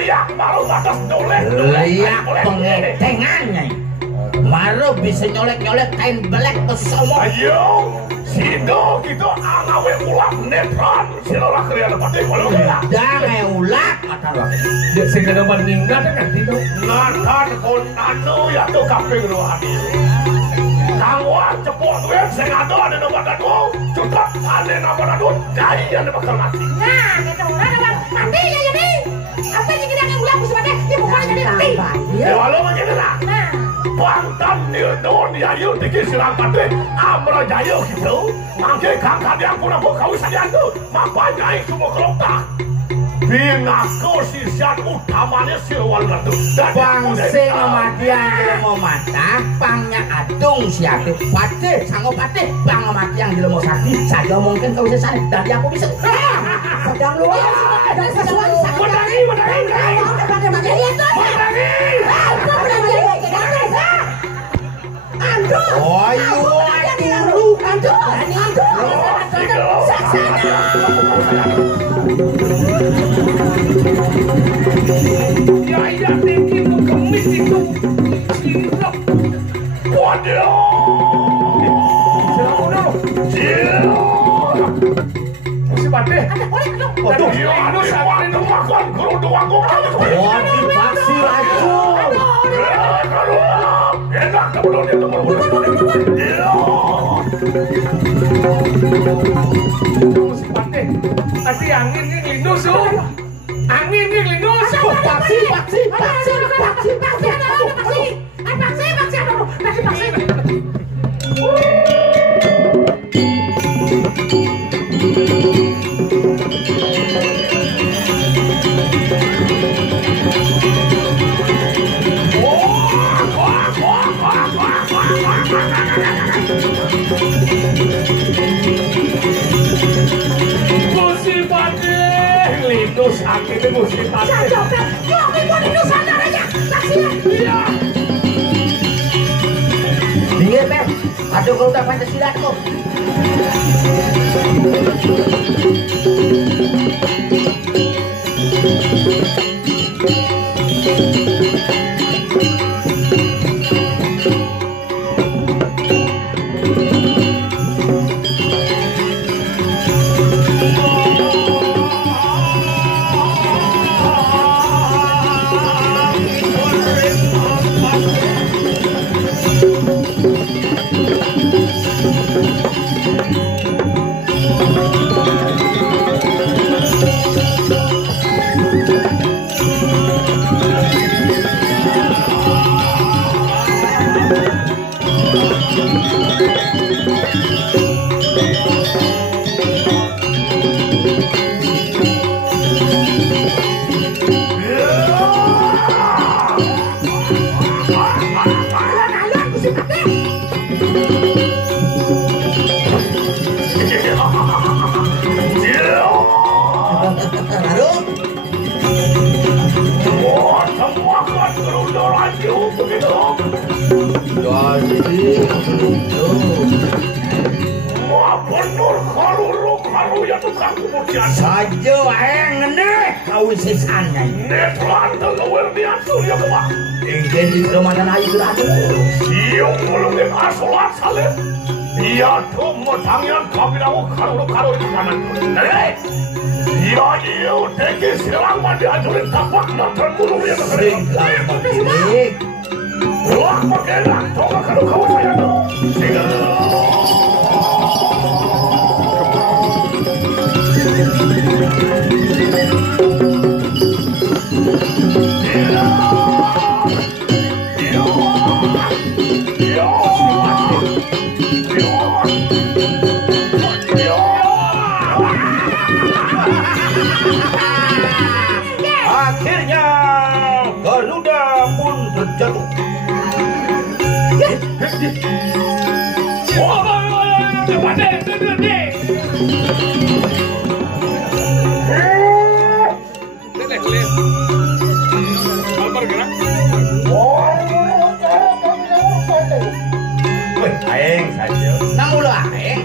liak baru batas dolek. Liak pengetengannya. Baru bisa nyolek-nyolek kain belek ke somong. Ayo, sido gitu angawe ulak netran. Silolah kalian dapat kalau ya. Jangan ulak kata lo. Dia segera mengingat kan itu. Natan kon anu ya tuh kaping lu hadir. Kangwa cepot gue sing ada nomor dadu. Cepat ada nomor dadu. Jadi yang bakal mati. Nah, gitu. Nah, mati ya jadi. Apa yang kita yang ulang bisa mati? Dia bukan jadi mati. Ya walau menjadi lah. Nah. Pantan nildon ya yuk dikit silang pate amra jaya gitu mangke kakak dia pun aku kau saja tu mapanya semua kelotak bingaku sisian utamanya silwal itu bangse ngomatian jelemo mata pangnya adung siate pate sanggo pate bang ngomatian jelemo sakti saja mungkin kau sesat dari aku bisa Sedang luar ada sesuatu Wadari Ya tinggi kemit itu. Waduh. Mesti pate. Waduh, ini saat ini makan kerudung aku. Waduh, paksi racun. Enak teman dia Mesti pate. Tadi angin ini lindus tuh. Angin ini lindus. Paksi. Lindus angin itu mesti pate. Bingung, Pep. Aduh, kau tak Pancasila kok. Saja ngene kau sisanya. Netran telur dia surya kebak. Ingin di Ramadan ayu berada. Siung belum asolat saleh. Dia tuh metangnya kami aku karo di kanan. Dia teki silang mandi ajurin tapak nonton bulu dia Sering kali wah pakai lah, coba kalau kau saya tuh. Akhirnya Garuda pun terjatuh. Aeng saja. Nang ulo aeng.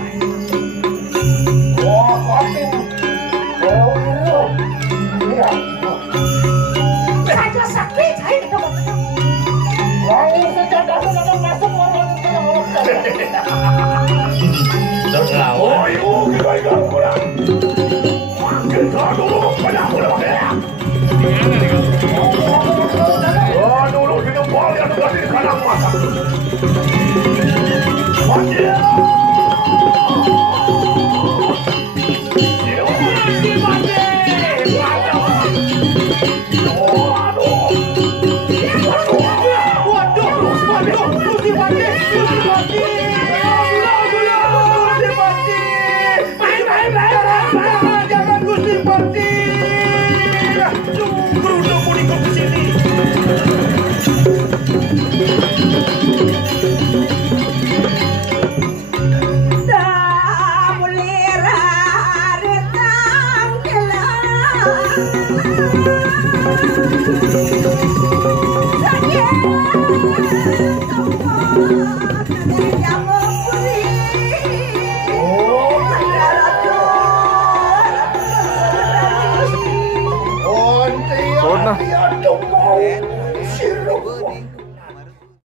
sirup